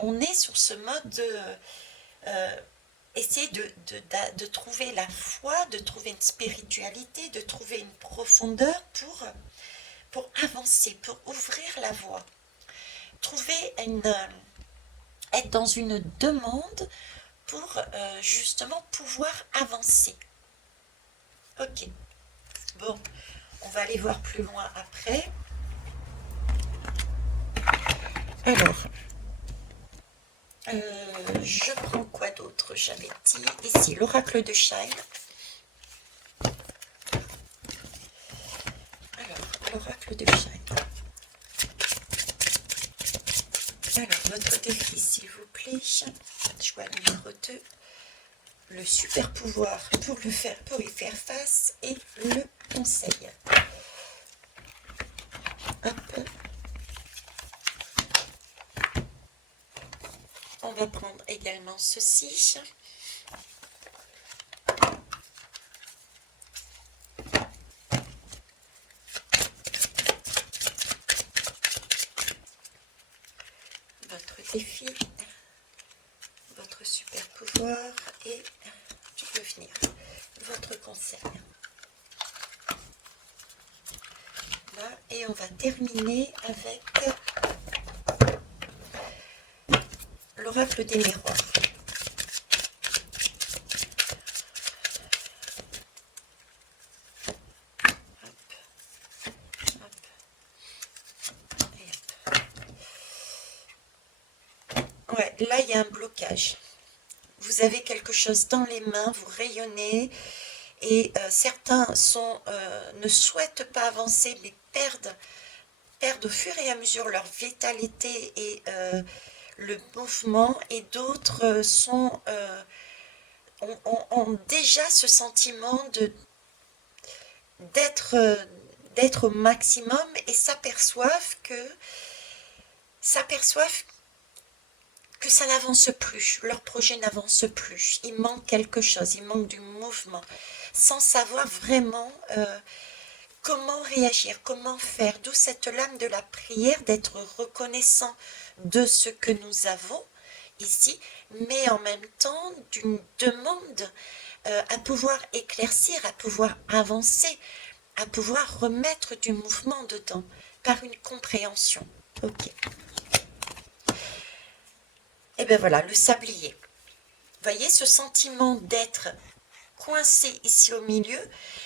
on est sur ce mode de essayer de trouver la foi, de trouver une spiritualité, de trouver une profondeur pour avancer, pour ouvrir la voie. Être dans une demande pour justement pouvoir avancer. Ok. Bon, on va aller voir plus loin après. Alors, je prends quoi d'autre? J'avais dit ici l'oracle de Shine. Alors, l'oracle de Shine. Alors, votre défi, s'il vous plaît. Choix numéro 2. Le super pouvoir pour y faire face et le conseil. Hop. On va prendre également ceci. Votre défi, votre super pouvoir et tu peux venir. Votre conseil. Là, et on va terminer avec l'oracle des miroirs. Ouais, là il y a un blocage. Vous avez quelque chose dans les mains, vous rayonnez et certains ne souhaitent pas avancer mais perdent au fur et à mesure leur vitalité et le mouvement, et d'autres ont déjà ce sentiment d'être au maximum et s'aperçoivent que ça n'avance plus, leur projet n'avance plus, il manque quelque chose, il manque du mouvement, sans savoir vraiment comment réagir, comment faire, d'où cette lame de la prière, d'être reconnaissant de ce que nous avons ici, mais en même temps d'une demande à pouvoir éclaircir, à pouvoir avancer, à pouvoir remettre du mouvement dedans, par une compréhension. Ok. Et bien voilà, le sablier. voyez, ce sentiment d'être coincé ici au milieu,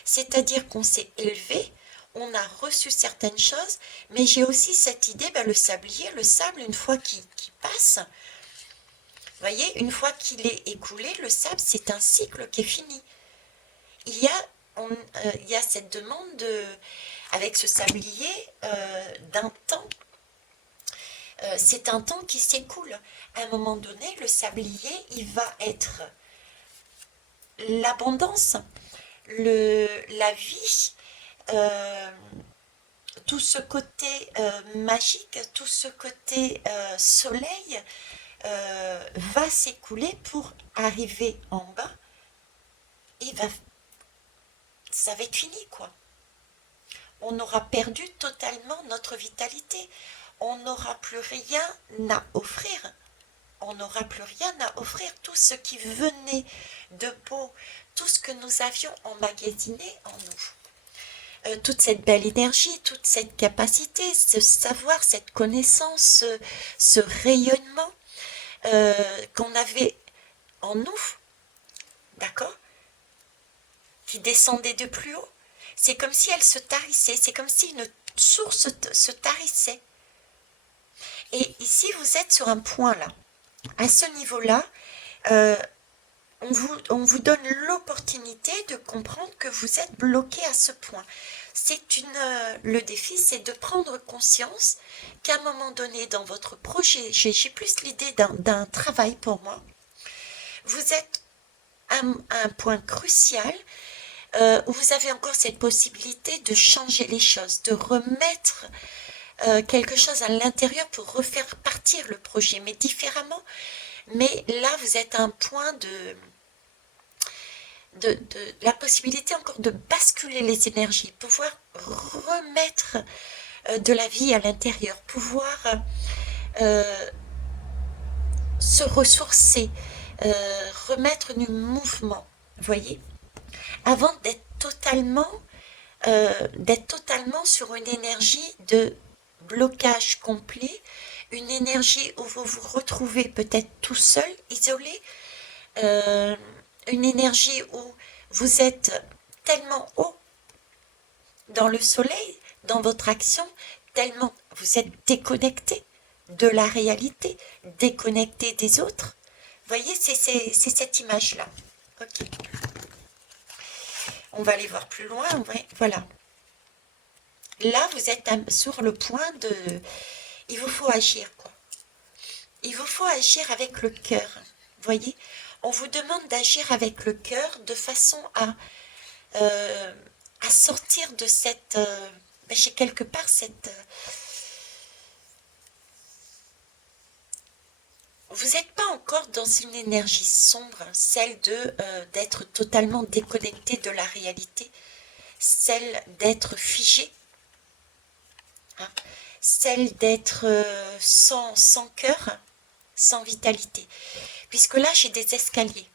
c'est-à-dire qu'on s'est élevé, on a reçu certaines choses, mais j'ai aussi cette idée, ben, le sablier, le sable, une fois qu'il passe, vous voyez, une fois qu'il est écoulé, le sable, c'est un cycle qui est fini. Il y a, il y a cette demande avec ce sablier d'un temps. C'est un temps qui s'écoule. À un moment donné, le sablier, il va être l'abondance, la vie, tout ce côté magique, tout ce côté soleil va s'écouler pour arriver en bas et ça va être fini, quoi. On aura perdu totalement notre vitalité. On n'aura plus rien à offrir. On n'aura plus rien à offrir. Tout ce qui venait de beau, tout ce que nous avions emmagasiné en nous. Toute cette belle énergie, toute cette capacité, ce savoir, cette connaissance, ce rayonnement qu'on avait en nous, d'accord, qui descendait de plus haut. C'est comme si elle se tarissait, c'est comme si une source se tarissait. Et ici, vous êtes sur un point là. À ce niveau-là, on vous donne l'opportunité de comprendre que vous êtes bloqué à ce point. Le défi, c'est de prendre conscience qu'à un moment donné dans votre projet, j'ai plus l'idée d'un travail pour moi, vous êtes à un point crucial où vous avez encore cette possibilité de changer les choses, de remettre quelque chose à l'intérieur pour refaire partir le projet, mais différemment. Mais là, vous êtes à un point de la possibilité encore de basculer les énergies, pouvoir remettre de la vie à l'intérieur, pouvoir se ressourcer, remettre du mouvement, vous voyez, avant d'être totalement sur une énergie de blocage complet, une énergie où vous vous retrouvez peut-être tout seul, isolé, une énergie où vous êtes tellement haut dans le soleil, dans votre action, tellement vous êtes déconnecté de la réalité, déconnecté des autres. Vous voyez, c'est cette image-là. Ok. On va aller voir plus loin. Voilà. Là, vous êtes sur le point de... Il vous faut agir, quoi. Il vous faut agir avec le cœur. Vous voyez, on vous demande d'agir avec le cœur de façon à sortir de cette... chez quelque part, cette... vous n'êtes pas encore dans une énergie sombre, celle d'être totalement déconnecté de la réalité, celle d'être figé, hein, celle d'être sans cœur, sans vitalité. Puisque là, j'ai des escaliers.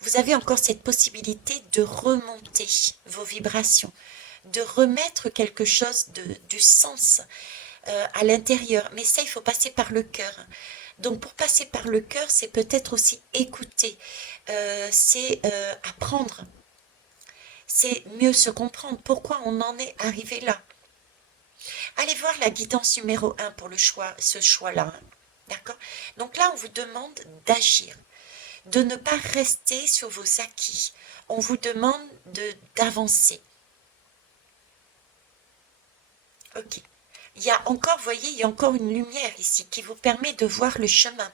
Vous avez encore cette possibilité de remonter vos vibrations, de remettre quelque chose du sens à l'intérieur. Mais ça, il faut passer par le cœur. Donc, pour passer par le cœur, c'est peut-être aussi écouter, c'est apprendre, c'est mieux se comprendre pourquoi on en est arrivé là. Allez voir la guidance numéro 1 pour ce choix-là. Hein. D'accord? Donc là, on vous demande d'agir, de ne pas rester sur vos acquis. On vous demande d'avancer. Ok. Il y a encore, vous voyez, il y a encore une lumière ici qui vous permet de voir le chemin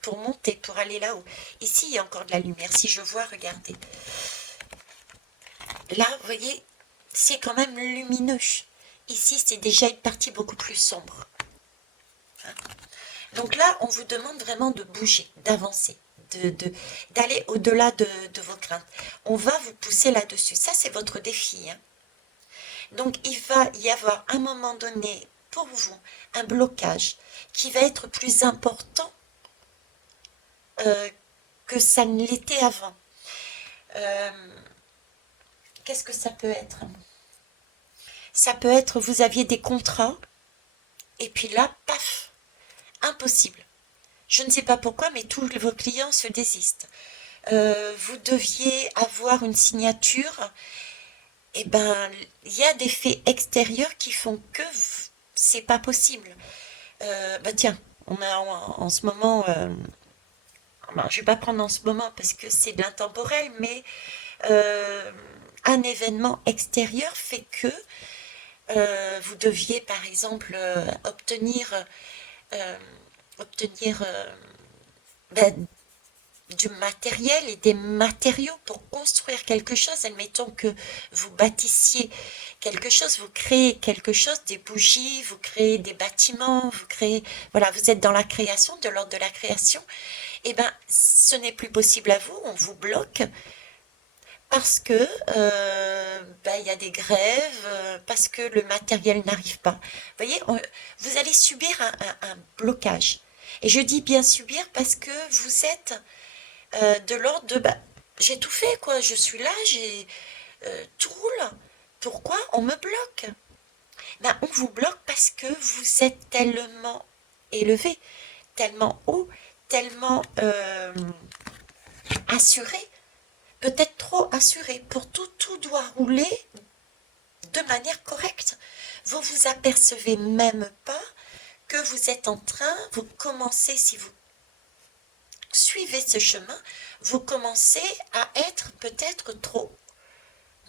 pour monter, pour aller là-haut. Ici, il y a encore de la lumière. Si je vois, regardez. Là, vous voyez, c'est quand même lumineux. Ici, c'est déjà une partie beaucoup plus sombre. Hein? Donc là, on vous demande vraiment de bouger, d'avancer, d'aller au-delà de vos craintes. On va vous pousser là-dessus. Ça, c'est votre défi. Hein? Donc, il va y avoir un moment donné, pour vous, un blocage qui va être plus important que ça ne l'était avant. Qu'est-ce que ça peut être? Ça peut être, vous aviez des contrats, et puis là, paf, impossible. Je ne sais pas pourquoi, mais tous vos clients se désistent. vous deviez avoir une signature, eh ben, il y a des faits extérieurs qui font que c'est pas possible. Bah tiens, on a en ce moment, ben, je vais pas prendre en ce moment parce que c'est de l'intemporel, mais euh, un événement extérieur fait que vous deviez, par exemple, euh, obtenir ben, du matériel et des matériaux pour construire quelque chose. Admettons que vous bâtissiez quelque chose, vous créez quelque chose, des bougies, vous créez des bâtiments, vous créez, voilà, vous êtes dans la création, de l'ordre de la création. Eh ben, ce n'est plus possible à vous, on vous bloque parce que ben, il y a des grèves, parce que le matériel n'arrive pas. Vous voyez, vous allez subir un blocage. Et je dis bien subir parce que vous êtes de l'ordre de bah, j'ai tout fait quoi, je suis là, j'ai tout roule. Pourquoi on me bloque? Ben, on vous bloque parce que vous êtes tellement élevé, tellement haut, tellement assuré, peut-être trop assuré. Pour tout, tout doit rouler de manière correcte. Vous vous apercevez même pas que vous êtes en train, vous commencez, si vous suivez ce chemin, vous commencez à être peut-être trop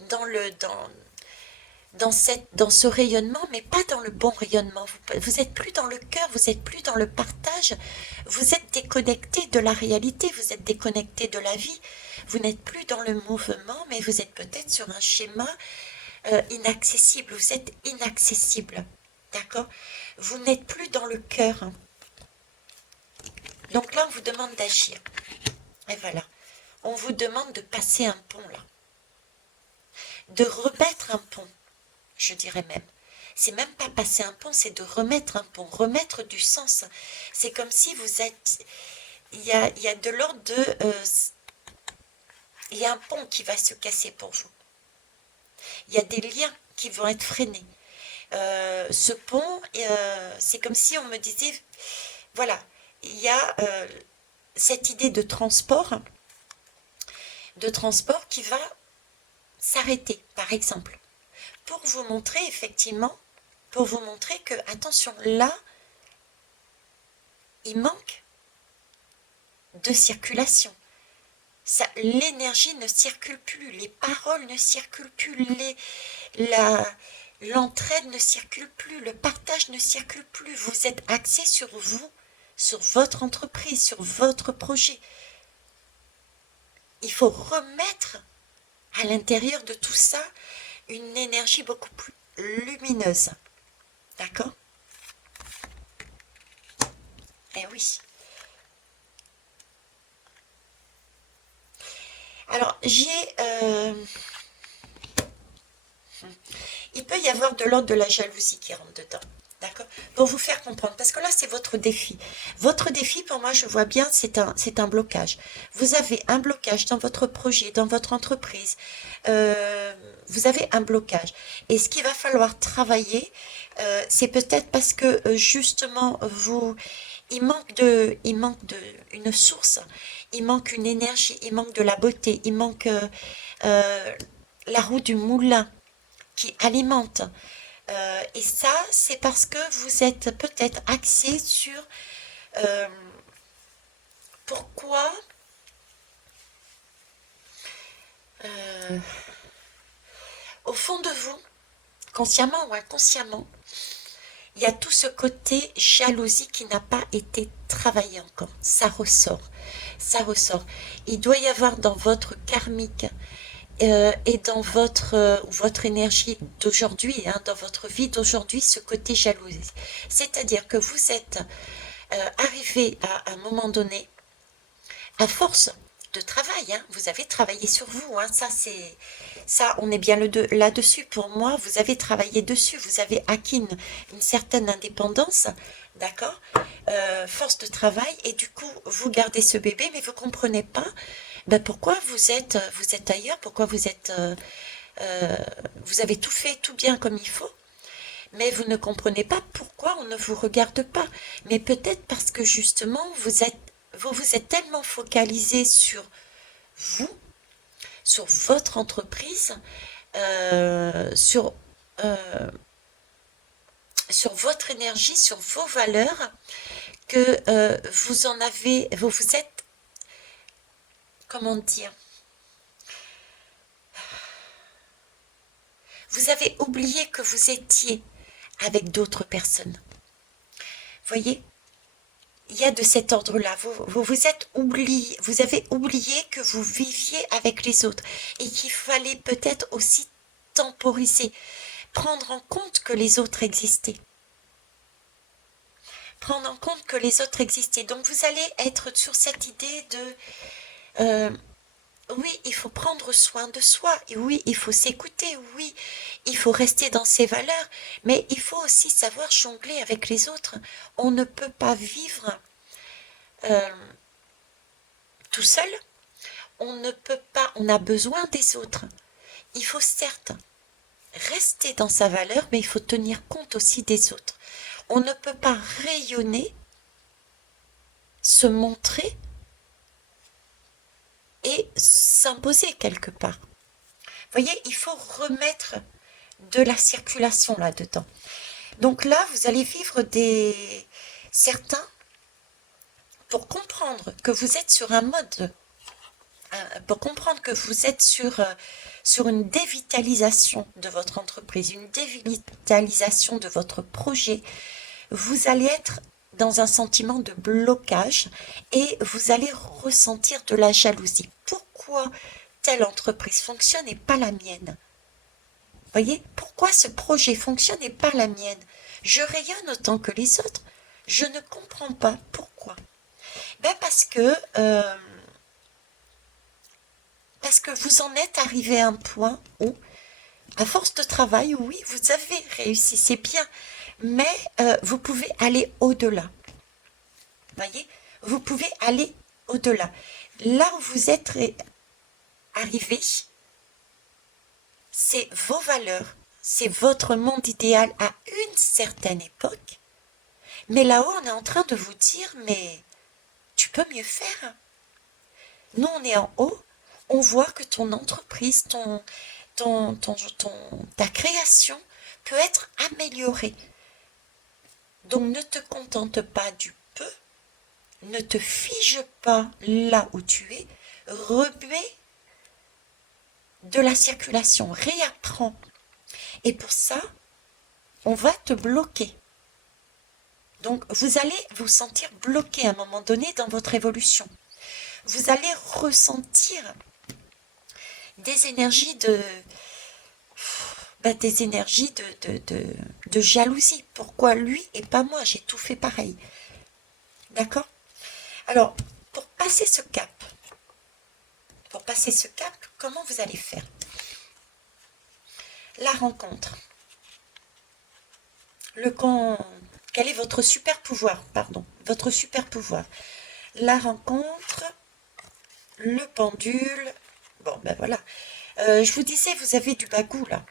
dans dans ce rayonnement, mais pas dans le bon rayonnement. Vous êtes plus dans le cœur, vous êtes plus dans le partage, vous êtes déconnecté de la réalité, vous êtes déconnecté de la vie, vous n'êtes plus dans le mouvement, mais vous êtes peut-être sur un schéma inaccessible, vous êtes inaccessible, d'accord? Vous n'êtes plus dans le cœur. Donc là, on vous demande d'agir. Et voilà. On vous demande de passer un pont là. De remettre un pont, je dirais même. C'est même pas passer un pont, c'est de remettre un pont, remettre du sens. C'est comme si vous êtes... il y a de l'ordre de... il y a un pont qui va se casser pour vous. Il y a des liens qui vont être freinés. Ce pont, c'est comme si on me disait, voilà, il y a cette idée de transport qui va s'arrêter, par exemple, pour vous montrer effectivement, pour vous montrer que, attention, là, il manque de circulation. L'énergie ne circule plus, les paroles ne circulent plus, l'entraide ne circule plus, le partage ne circule plus. Vous êtes axé sur vous, sur votre entreprise, sur votre projet. Il faut remettre à l'intérieur de tout ça une énergie beaucoup plus lumineuse. D'accord? Eh oui. Alors, il peut y avoir de l'ordre de la jalousie qui rentre dedans. D'accord? Pour vous faire comprendre. Parce que là, c'est votre défi. Votre défi, pour moi, je vois bien, c'est un blocage. Vous avez un blocage dans votre projet, dans votre entreprise. Vous avez un blocage. Et ce qu'il va falloir travailler, c'est peut-être parce que justement, il manque de une source, il manque une énergie, il manque de la beauté, il manque la roue du moulin qui alimente. Et ça, c'est parce que vous êtes peut-être axé sur euh, pourquoi, euh, au fond de vous, consciemment ou inconsciemment, il y a tout ce côté jalousie qui n'a pas été travaillé encore. Ça ressort. Ça ressort. Il doit y avoir dans votre karmique et dans votre énergie d'aujourd'hui, hein, dans votre vie d'aujourd'hui, ce côté jalousie. C'est-à-dire que vous êtes arrivé à un moment donné, à force de travail, hein, vous avez travaillé sur vous, hein, ça, on est bien là-dessus. Pour moi, vous avez travaillé dessus, vous avez acquis une certaine indépendance, d'accord, force de travail, et du coup, vous gardez ce bébé, mais vous comprenez pas, ben, pourquoi vous êtes ailleurs, pourquoi euh, vous avez tout fait, tout bien comme il faut, mais vous ne comprenez pas pourquoi on ne vous regarde pas. Mais peut-être parce que justement, vous vous êtes tellement focalisé sur vous, sur votre entreprise, sur, euh, sur votre énergie, sur vos valeurs, que vous êtes, comment dire, vous avez oublié que vous étiez avec d'autres personnes. Voyez, il y a de cet ordre-là. Vous êtes oublié, vous avez oublié que vous viviez avec les autres et qu'il fallait peut-être aussi temporiser, prendre en compte que les autres existaient. Prendre en compte que les autres existaient. Donc vous allez être sur cette idée de oui, il faut prendre soin de soi, et oui, il faut s'écouter, oui, il faut rester dans ses valeurs, mais il faut aussi savoir jongler avec les autres. On ne peut pas vivre euh, tout seul, on ne peut pas, on a besoin des autres. Il faut certes rester dans sa valeur, mais il faut tenir compte aussi des autres. On ne peut pas rayonner, se montrer et s'imposer quelque part. Vous voyez, il faut remettre de la circulation là-dedans. Donc là, vous allez vivre certains, pour comprendre que vous êtes sur un mode, pour comprendre que vous êtes sur une dévitalisation de votre entreprise, une dévitalisation de votre projet, vous allez être dans un sentiment de blocage et vous allez ressentir de la jalousie. Pourquoi telle entreprise fonctionne et pas la mienne? Voyez, pourquoi ce projet fonctionne et pas la mienne? Je rayonne autant que les autres. Je ne comprends pas pourquoi. Ben parce que vous en êtes arrivé à un point où, à force de travail, oui, vous avez réussi, c'est bien, mais vous pouvez aller au-delà. Voyez, vous pouvez aller au-delà. Là où vous êtes arrivé, c'est vos valeurs, c'est votre monde idéal à une certaine époque. Mais là-haut, on est en train de vous dire, mais tu peux mieux faire. Nous, on est en haut, on voit que ton entreprise, ta création peut être améliorée. Donc ne te contente pas du peu, ne te fige pas là où tu es, remets de la circulation, réapprends. Et pour ça, on va te bloquer. Donc vous allez vous sentir bloqué à un moment donné dans votre évolution. Vous allez ressentir des énergies de jalousie. Pourquoi lui et pas moi? J'ai tout fait pareil. D'accord? Alors, pour passer ce cap, comment vous allez faire? La rencontre. Quel est votre super pouvoir? Pardon, votre super pouvoir. La rencontre, le pendule. Bon, ben voilà. Je vous disais, vous avez du bagou là.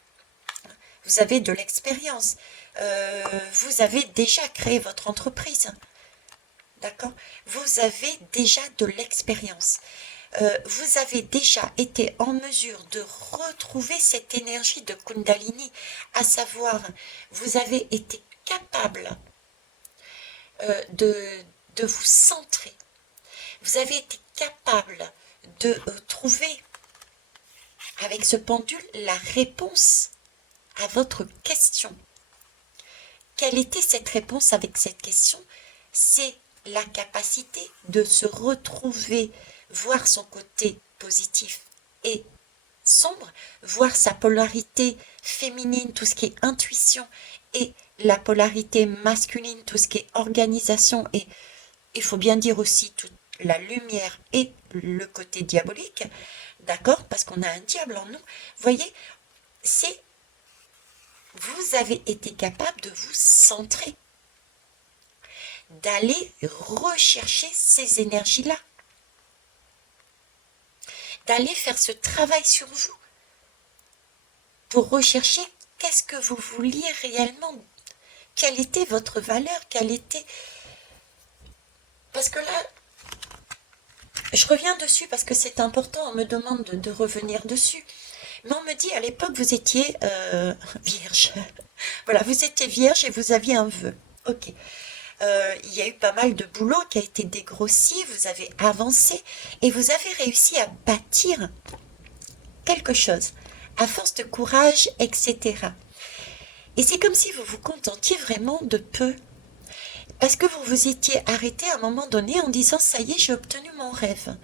Vous avez de l'expérience. Vous avez déjà créé votre entreprise. D'accord? Vous avez déjà de l'expérience. Vous avez déjà été en mesure de retrouver cette énergie de Kundalini, à savoir, vous avez été capable de vous centrer. Vous avez été capable de trouver avec ce pendule la réponse à votre question. Quelle était cette réponse avec cette question? C'est la capacité de se retrouver, voir son côté positif et sombre, voir sa polarité féminine, tout ce qui est intuition, et la polarité masculine, tout ce qui est organisation, et il faut bien dire aussi toute la lumière et le côté diabolique, d'accord, parce qu'on a un diable en nous. Voyez, vous avez été capable de vous centrer, d'aller rechercher ces énergies-là, d'aller faire ce travail sur vous pour rechercher qu'est-ce que vous vouliez réellement, quelle était votre valeur, quelle était... Parce que là, Je reviens dessus parce que c'est important, on me demande de revenir dessus. Mais on me dit à l'époque vous étiez vierge. Voilà, vous étiez vierge et vous aviez un vœu. Ok. Il y a eu pas mal de boulot qui a été dégrossi, vous avez avancé et vous avez réussi à bâtir quelque chose à force de courage, etc. Et c'est comme si vous vous contentiez vraiment de peu. Parce que vous vous étiez arrêté à un moment donné en disant ça y est, j'ai obtenu mon rêve.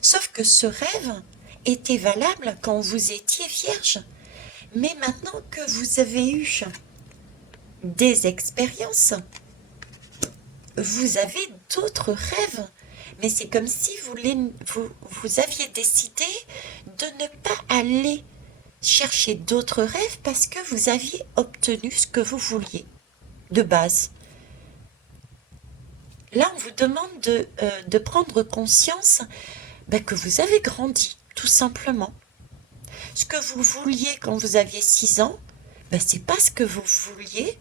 Sauf que ce rêve était valable quand vous étiez vierge. Mais maintenant que vous avez eu des expériences, vous avez d'autres rêves. Mais c'est comme si vous aviez décidé de ne pas aller chercher d'autres rêves parce que vous aviez obtenu ce que vous vouliez de base. Là, on vous demande de prendre conscience que vous avez grandi, tout simplement. Ce que vous vouliez quand vous aviez 6 ans, c'est pas ce que vous vouliez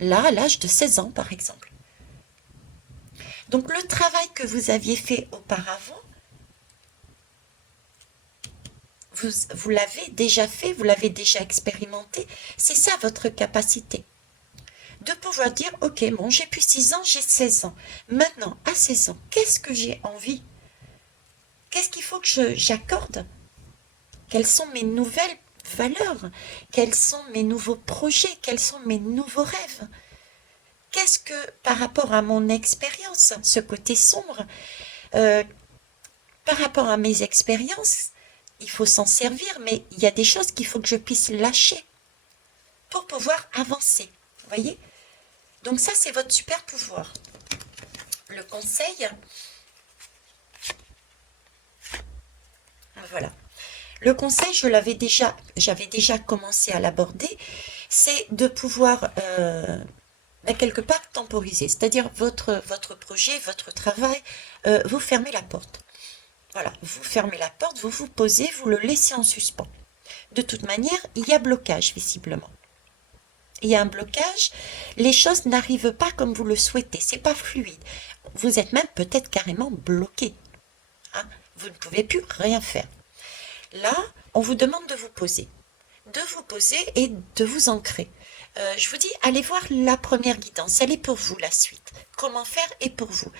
là, à l'âge de 16 ans, par exemple. Donc, le travail que vous aviez fait auparavant, vous l'avez déjà fait, vous l'avez déjà expérimenté. C'est ça votre capacité. De pouvoir dire, ok, bon, j'ai plus 6 ans, j'ai 16 ans. Maintenant, à 16 ans, qu'est-ce que j'ai envie? Qu'est-ce qu'il faut que j'accorde? Quelles sont mes nouvelles valeurs? Quels sont mes nouveaux projets? Quels sont mes nouveaux rêves? Qu'est-ce que, par rapport à mon expérience, ce côté sombre, par rapport à mes expériences, il faut s'en servir, mais il y a des choses qu'il faut que je puisse lâcher pour pouvoir avancer. Vous voyez? Donc ça, c'est votre super pouvoir. Le conseil, voilà. Le conseil, j'avais déjà commencé à l'aborder, c'est de pouvoir quelque part temporiser, c'est-à-dire votre projet, votre travail, vous fermez la porte. Voilà, vous fermez la porte, vous vous posez, vous le laissez en suspens. De toute manière, il y a blocage, visiblement. Il y a un blocage, les choses n'arrivent pas comme vous le souhaitez, c'est pas fluide. Vous êtes même peut-être carrément bloqué. Hein, vous ne pouvez plus rien faire. Là, on vous demande de vous poser et de vous ancrer. Je vous dis, allez voir la première guidance, elle est pour vous, la suite. Comment faire est pour vous.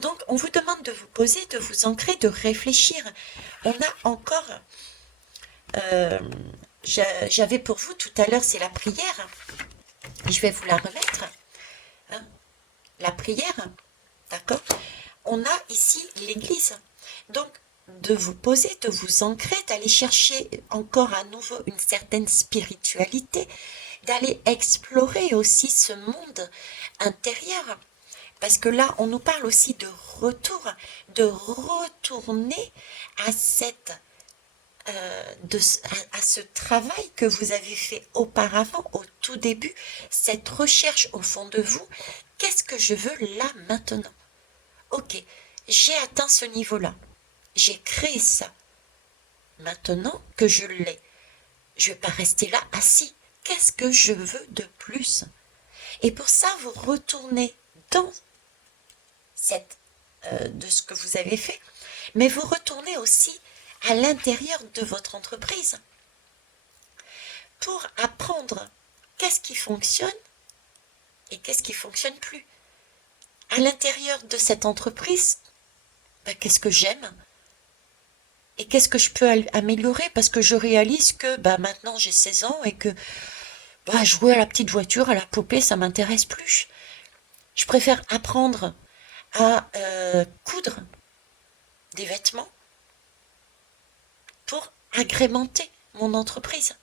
Donc, on vous demande de vous poser, de vous ancrer, de réfléchir. On a encore... j'avais pour vous tout à l'heure, c'est la prière. Je vais vous la remettre. Hein, la prière, d'accord? On a ici l'église. Donc, de vous poser, de vous ancrer, d'aller chercher encore à nouveau une certaine spiritualité, d'aller explorer aussi ce monde intérieur. Parce que là, on nous parle aussi de retour, de retourner à à ce travail que vous avez fait auparavant, au tout début, cette recherche au fond de vous. Qu'est-ce que je veux là maintenant? Ok, j'ai atteint ce niveau-là. J'ai créé ça. Maintenant que je l'ai, je ne vais pas rester là assis. Qu'est-ce que je veux de plus? Et pour ça, vous retournez dans de ce que vous avez fait, mais vous retournez aussi à l'intérieur de votre entreprise pour apprendre qu'est-ce qui fonctionne et qu'est-ce qui ne fonctionne plus. À l'intérieur de cette entreprise, qu'est-ce que j'aime? Et qu'est-ce que je peux améliorer? Parce que je réalise que maintenant j'ai 16 ans et que jouer à la petite voiture, à la poupée, ça m'intéresse plus. Je préfère apprendre à coudre des vêtements pour agrémenter mon entreprise.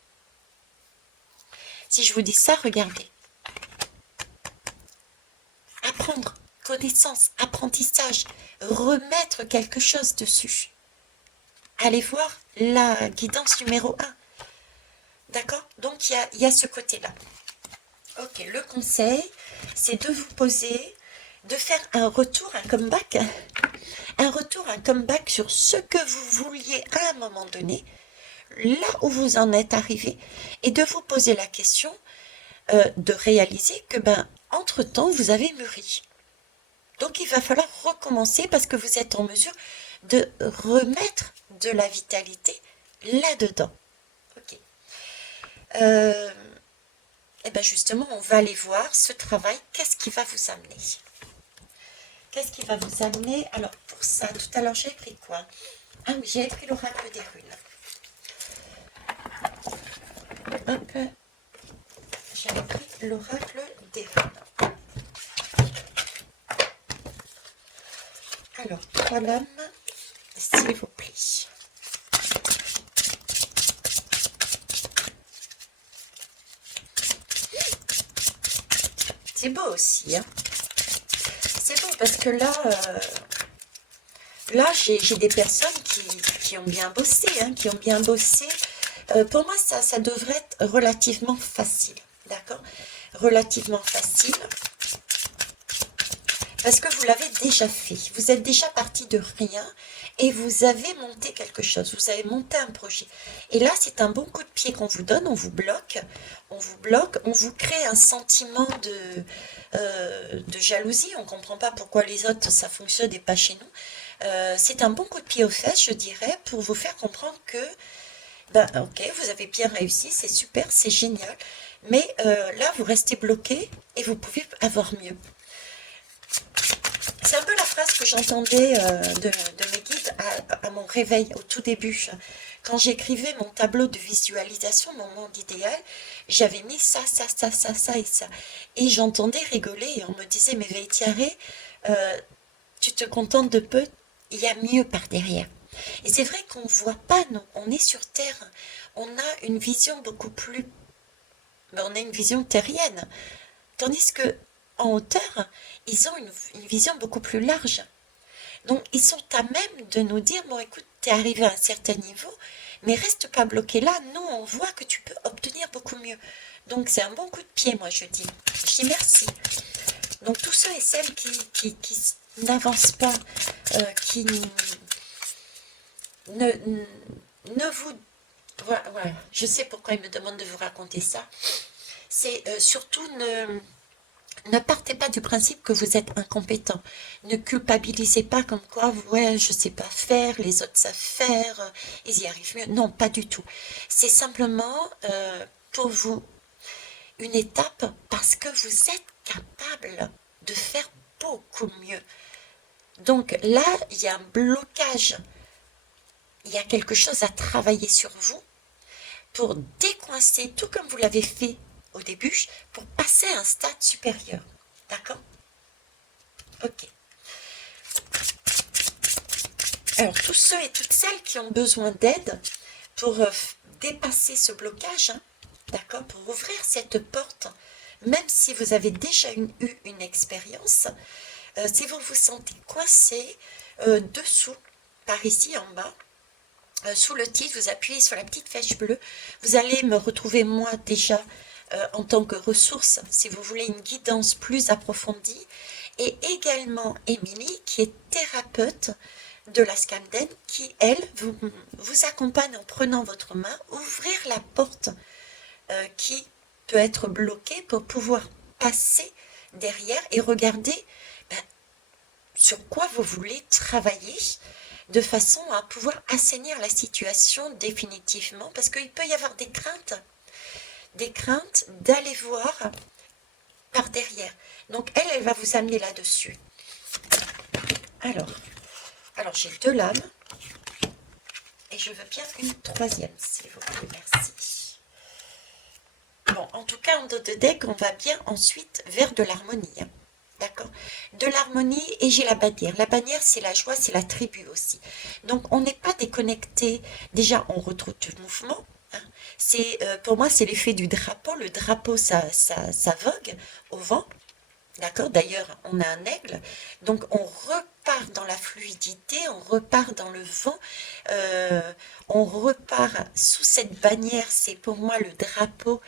Si je vous dis ça, regardez. Apprendre, connaissance, apprentissage, remettre quelque chose dessus. Allez voir la guidance numéro 1. D'accord? Donc, il y a ce côté-là. Ok, le conseil, c'est de vous poser, de faire un retour, un comeback. Un retour, un comeback sur ce que vous vouliez à un moment donné, là où vous en êtes arrivé, et de vous poser la question de réaliser que, entre-temps, vous avez mûri. Donc il va falloir recommencer parce que vous êtes en mesure de remettre de la vitalité là-dedans. Ok. Euh, et bien justement, on va aller voir ce travail, qu'est-ce qui va vous amener. Qu'est-ce qui va vous amener? Alors pour ça, tout à l'heure j'ai écrit quoi? Ah oui, j'ai écrit l'oracle des runes. Hop, j'ai écrit l'oracle des runes. Alors, 3 lames, s'il vous plaît. C'est beau aussi, hein. C'est beau parce que là j'ai des personnes qui ont bien bossé, hein, qui ont bien bossé. Pour moi, ça devrait être relativement facile, d'accord? Relativement facile. Parce que vous l'avez déjà fait. Vous êtes déjà parti de rien et vous avez monté quelque chose. Vous avez monté un projet. Et là, c'est un bon coup de pied qu'on vous donne. On vous bloque. On vous bloque. On vous crée un sentiment de jalousie. On ne comprend pas pourquoi les autres, ça fonctionne et pas chez nous. C'est un bon coup de pied aux fesses, je dirais, pour vous faire comprendre que, ben, ok, vous avez bien réussi, c'est super, c'est génial. Mais là, vous restez bloqué et vous pouvez avoir mieux. C'est un peu la phrase que j'entendais de mes guides à mon réveil au tout début. Quand j'écrivais mon tableau de visualisation, mon monde idéal, j'avais mis ça, ça, ça, ça, ça et ça. Et j'entendais rigoler et on me disait, mais Veitiaré, tu te contentes de peu, il y a mieux par derrière. Et c'est vrai qu'on ne voit pas, nous, on est sur Terre, on a une vision beaucoup plus... Ben, on a une vision terrienne. Tandis que en hauteur, ils ont une vision beaucoup plus large. Donc, ils sont à même de nous dire, bon, écoute, t'es arrivé à un certain niveau, mais reste pas bloqué là. Nous, on voit que tu peux obtenir beaucoup mieux. Donc, c'est un bon coup de pied, moi, je dis. Je dis merci. Donc, tous ceux et celles qui n'avancent pas, qui ne vous... Voilà, voilà, je sais pourquoi ils me demandent de vous raconter ça. C'est surtout ne partez pas du principe que vous êtes incompétent. Ne culpabilisez pas comme quoi, ouais, je sais pas faire, les autres savent faire, ils y arrivent mieux. Non, pas du tout. C'est simplement pour vous une étape parce que vous êtes capable de faire beaucoup mieux. Donc là, il y a un blocage. Il y a quelque chose à travailler sur vous pour décoincer, tout comme vous l'avez fait au début, pour passer à un stade supérieur. D'accord? Ok. Alors, tous ceux et toutes celles qui ont besoin d'aide pour dépasser ce blocage, hein, d'accord, pour ouvrir cette porte, même si vous avez déjà eu une expérience, si vous vous sentez coincé dessous, par ici en bas, sous le titre, vous appuyez sur la petite flèche bleue, vous allez me retrouver moi déjà en tant que ressource, si vous voulez une guidance plus approfondie, et également Émilie, qui est thérapeute de la Scamden, qui, elle, vous accompagne en prenant votre main, ouvrir la porte qui peut être bloquée pour pouvoir passer derrière et regarder ben, sur quoi vous voulez travailler de façon à pouvoir assainir la situation définitivement, parce qu'il peut y avoir des craintes d'aller voir par derrière. Donc elle va vous amener là-dessus. Alors j'ai 2 lames, et je veux bien une 3e, s'il vous plaît, merci. Bon, en tout cas, en dos de deck, on va bien ensuite vers de l'harmonie. Hein. D'accord? De l'harmonie, et j'ai la bannière. La bannière, c'est la joie, c'est la tribu aussi. Donc, on n'est pas déconnecté. Déjà, on retrouve du mouvement. Hein. C'est, pour moi, c'est l'effet du drapeau. Le drapeau, ça vogue au vent. D'accord? D'ailleurs, on a un aigle. Donc, on repart dans la fluidité, on repart dans le vent, on repart sous cette bannière. C'est pour moi le drapeau,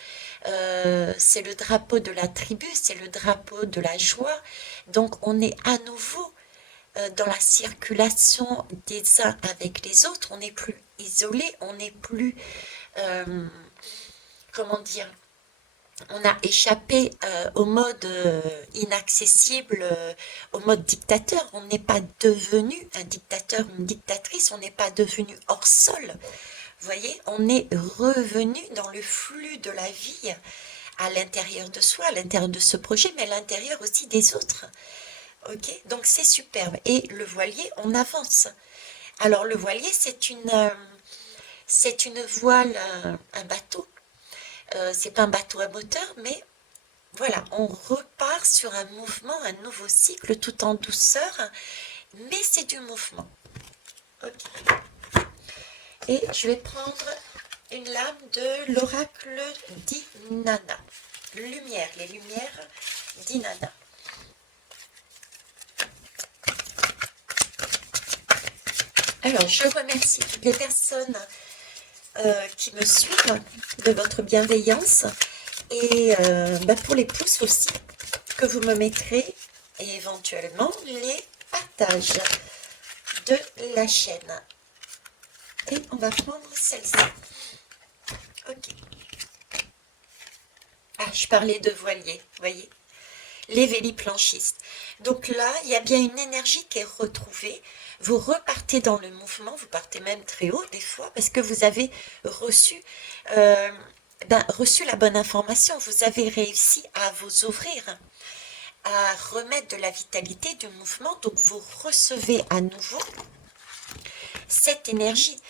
c'est le drapeau de la tribu, c'est le drapeau de la joie. Donc, on est à nouveau dans la circulation des uns avec les autres. On n'est plus isolé, on n'est plus, comment dire, On a échappé au mode inaccessible, au mode dictateur. On n'est pas devenu un dictateur, une dictatrice, on n'est pas devenu hors sol. Vous voyez, on est revenu dans le flux de la vie à l'intérieur de soi, à l'intérieur de ce projet, mais à l'intérieur aussi des autres. Ok, donc c'est superbe. Et le voilier, on avance. Alors le voilier, c'est une voile, un bateau. C'est pas un bateau à moteur, mais voilà, on repart sur un mouvement, un nouveau cycle, tout en douceur, mais c'est du mouvement. Ok. Et je vais prendre une lame de l'oracle d'Inanna. Lumière, les lumières d'Inanna. Alors, je remercie toutes les personnes qui me suivent de votre bienveillance et pour les pouces aussi que vous me mettrez et éventuellement les partages de la chaîne. Et on va prendre celle-ci. Ok. Ah, je parlais de voilier, vous voyez, les véliplanchistes. Donc là, il y a bien une énergie qui est retrouvée. Vous repartez dans le mouvement, vous partez même très haut des fois parce que vous avez reçu, euh, reçu la bonne information. Vous avez réussi à vous ouvrir, à remettre de la vitalité du mouvement. Donc vous recevez à nouveau cette énergie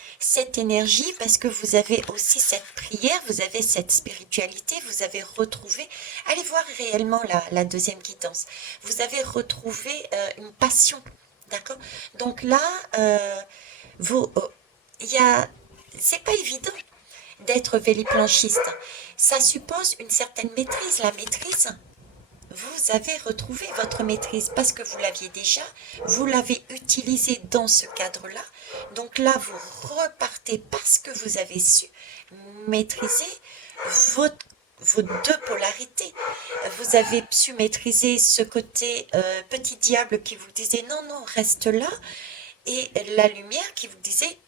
parce que vous avez aussi cette prière, vous avez cette spiritualité, vous avez retrouvé, allez voir réellement la deuxième guidance, vous avez retrouvé une passion, d'accord. Donc là, vous, il y a, c'est pas évident d'être véliplanchiste, ça suppose une certaine maîtrise, la maîtrise. Vous avez retrouvé votre maîtrise parce que vous l'aviez déjà, vous l'avez utilisé dans ce cadre-là. Donc là, vous repartez parce que vous avez su maîtriser vos deux polarités. Vous avez su maîtriser ce côté petit diable qui vous disait non, non, reste là, et la lumière qui vous disait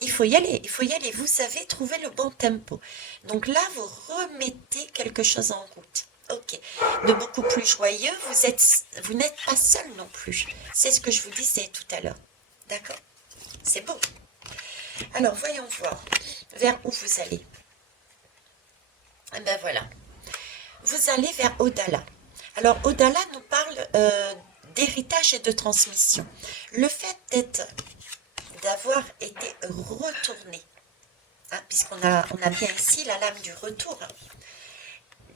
il faut y aller, il faut y aller. Vous avez trouvé le bon tempo. Donc là, vous remettez quelque chose en route. Ok. De beaucoup plus joyeux, vous n'êtes pas seul non plus. C'est ce que je vous disais tout à l'heure. D'accord. C'est beau. Alors, voyons voir vers où vous allez. Eh ben voilà. Vous allez vers Odala. Alors, Odala nous parle d'héritage et de transmission. Le fait d'avoir été retourné, hein, on a bien ici la lame du retour, hein,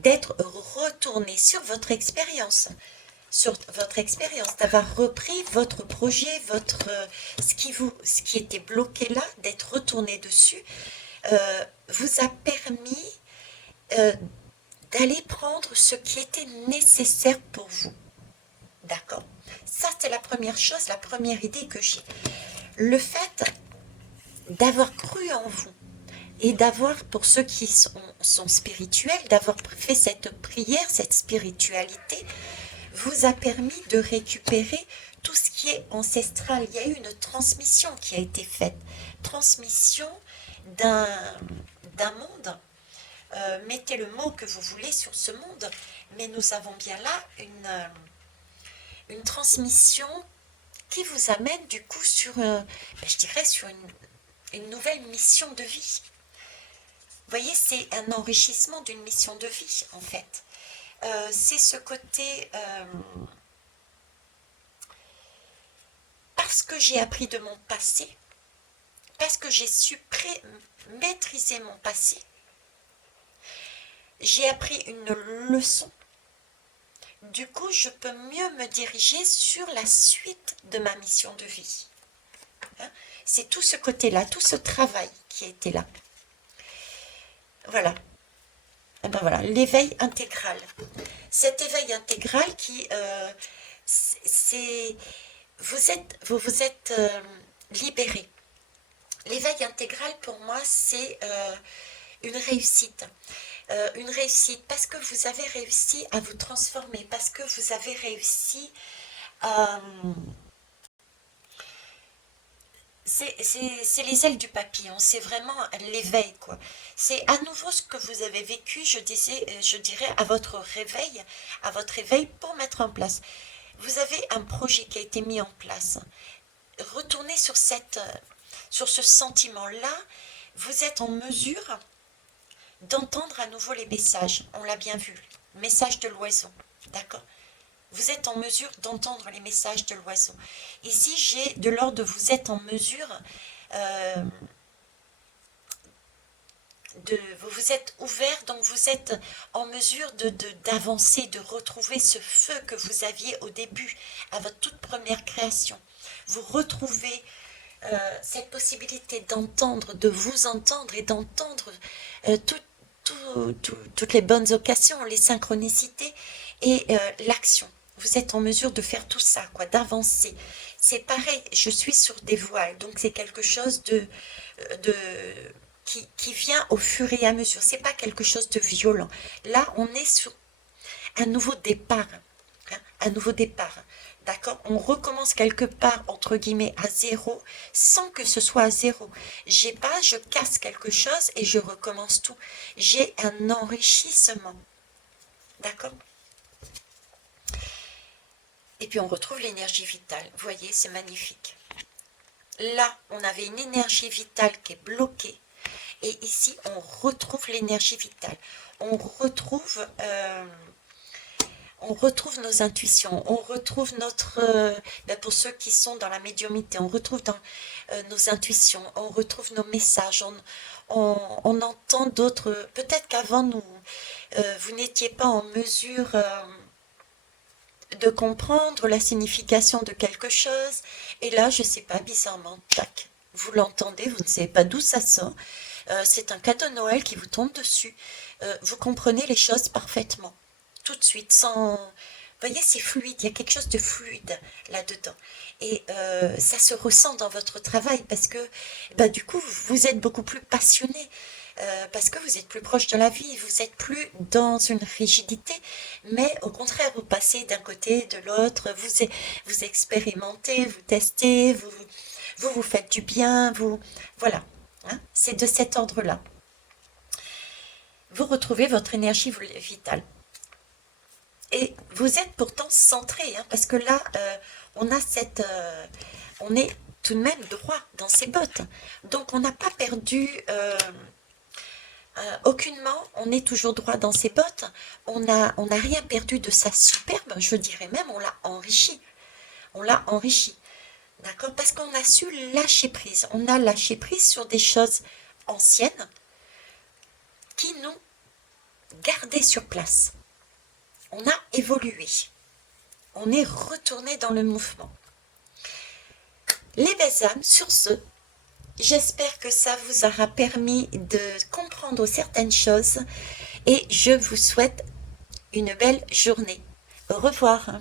d'être retourné sur votre expérience, d'avoir repris votre projet, ce qui était bloqué là, d'être retourné dessus, vous a permis euh, d'aller prendre ce qui était nécessaire pour vous. D'accord. Ça, c'est la première chose, la première idée que j'ai. Le fait d'avoir cru en vous et d'avoir, pour ceux qui sont spirituels, d'avoir fait cette prière, cette spiritualité, vous a permis de récupérer tout ce qui est ancestral. Il y a eu une transmission qui a été faite. Transmission d'un monde. Mettez le mot que vous voulez sur ce monde, mais nous avons bien là une transmission qui vous amène du coup sur, je dirais, sur une nouvelle mission de vie. Vous voyez, c'est un enrichissement d'une mission de vie, en fait. C'est ce côté, parce que j'ai appris de mon passé, parce que j'ai su maîtriser mon passé, j'ai appris une leçon. Du coup, je peux mieux me diriger sur la suite de ma mission de vie. Hein, c'est tout ce côté-là, tout ce travail qui a été là. Voilà. Et ben voilà, l'éveil intégral. Cet éveil intégral qui, c'est, vous vous êtes libéré. L'éveil intégral pour moi, c'est une réussite. Une réussite parce que vous avez réussi à vous transformer, parce que vous avez réussi à C'est les ailes du papillon, c'est vraiment l'éveil, quoi. C'est à nouveau ce que vous avez vécu, je dirais, à votre réveil pour mettre en place. Vous avez un projet qui a été mis en place. Retournez sur ce sentiment-là. Vous êtes en mesure d'entendre à nouveau les messages. On l'a bien vu. Message de l'oiseau. D'accord? Vous êtes en mesure d'entendre les messages de l'oiseau. Ici, j'ai de l'ordre de vous êtes en mesure euh, vous vous êtes ouvert, donc vous êtes en mesure d'avancer, de retrouver ce feu que vous aviez au début, à votre toute première création. Vous retrouvez cette possibilité d'entendre, de vous entendre et d'entendre euh, tout- toutes les bonnes occasions, les synchronicités et l'action. Vous êtes en mesure de faire tout ça, quoi, d'avancer. C'est pareil, je suis sur des voiles, donc c'est quelque chose de qui vient au fur et à mesure. C'est pas quelque chose de violent. Là, on est sur un nouveau départ. Hein, un nouveau départ. D'accord? On recommence quelque part, entre guillemets, à zéro, sans que ce soit à zéro. J'ai pas, je casse quelque chose et je recommence tout. J'ai un enrichissement. D'accord? Et puis on retrouve l'énergie vitale. Vous voyez, c'est magnifique. Là, on avait une énergie vitale qui est bloquée. Et ici, on retrouve l'énergie vitale. On retrouve, euh, on retrouve nos intuitions. On retrouve pour ceux qui sont dans la médiumnité, on retrouve nos intuitions. On retrouve nos messages. On entend d'autres. Peut-être qu'avant, vous n'étiez pas en mesure de comprendre la signification de quelque chose. Et là, je ne sais pas, bizarrement, tac, vous l'entendez, vous ne savez pas d'où ça sort. C'est un cadeau de Noël qui vous tombe dessus. Vous comprenez les choses parfaitement, tout de suite, sans... Vous voyez, c'est fluide, il y a quelque chose de fluide là-dedans. Et ça se ressent dans votre travail parce que, bah, du coup, vous êtes beaucoup plus passionné. Parce que vous êtes plus proche de la vie, vous êtes plus dans une rigidité, mais au contraire, vous passez d'un côté, de l'autre, vous expérimentez, vous testez, vous faites du bien, voilà. Hein, c'est de cet ordre-là. Vous retrouvez votre énergie vitale. Et vous êtes pourtant centré, hein, parce que là, on a on est tout de même droit dans ses bottes. Donc on n'a pas perdu aucunement, on est toujours droit dans ses bottes. On n'a rien perdu de sa superbe, je dirais même, on l'a enrichi. On l'a enrichi. D'accord? Parce qu'on a su lâcher prise. On a lâché prise sur des choses anciennes qui nous gardaient sur place. On a évolué. On est retourné dans le mouvement. Les belles âmes, sur ce, j'espère que ça vous aura permis de comprendre certaines choses et je vous souhaite une belle journée. Au revoir.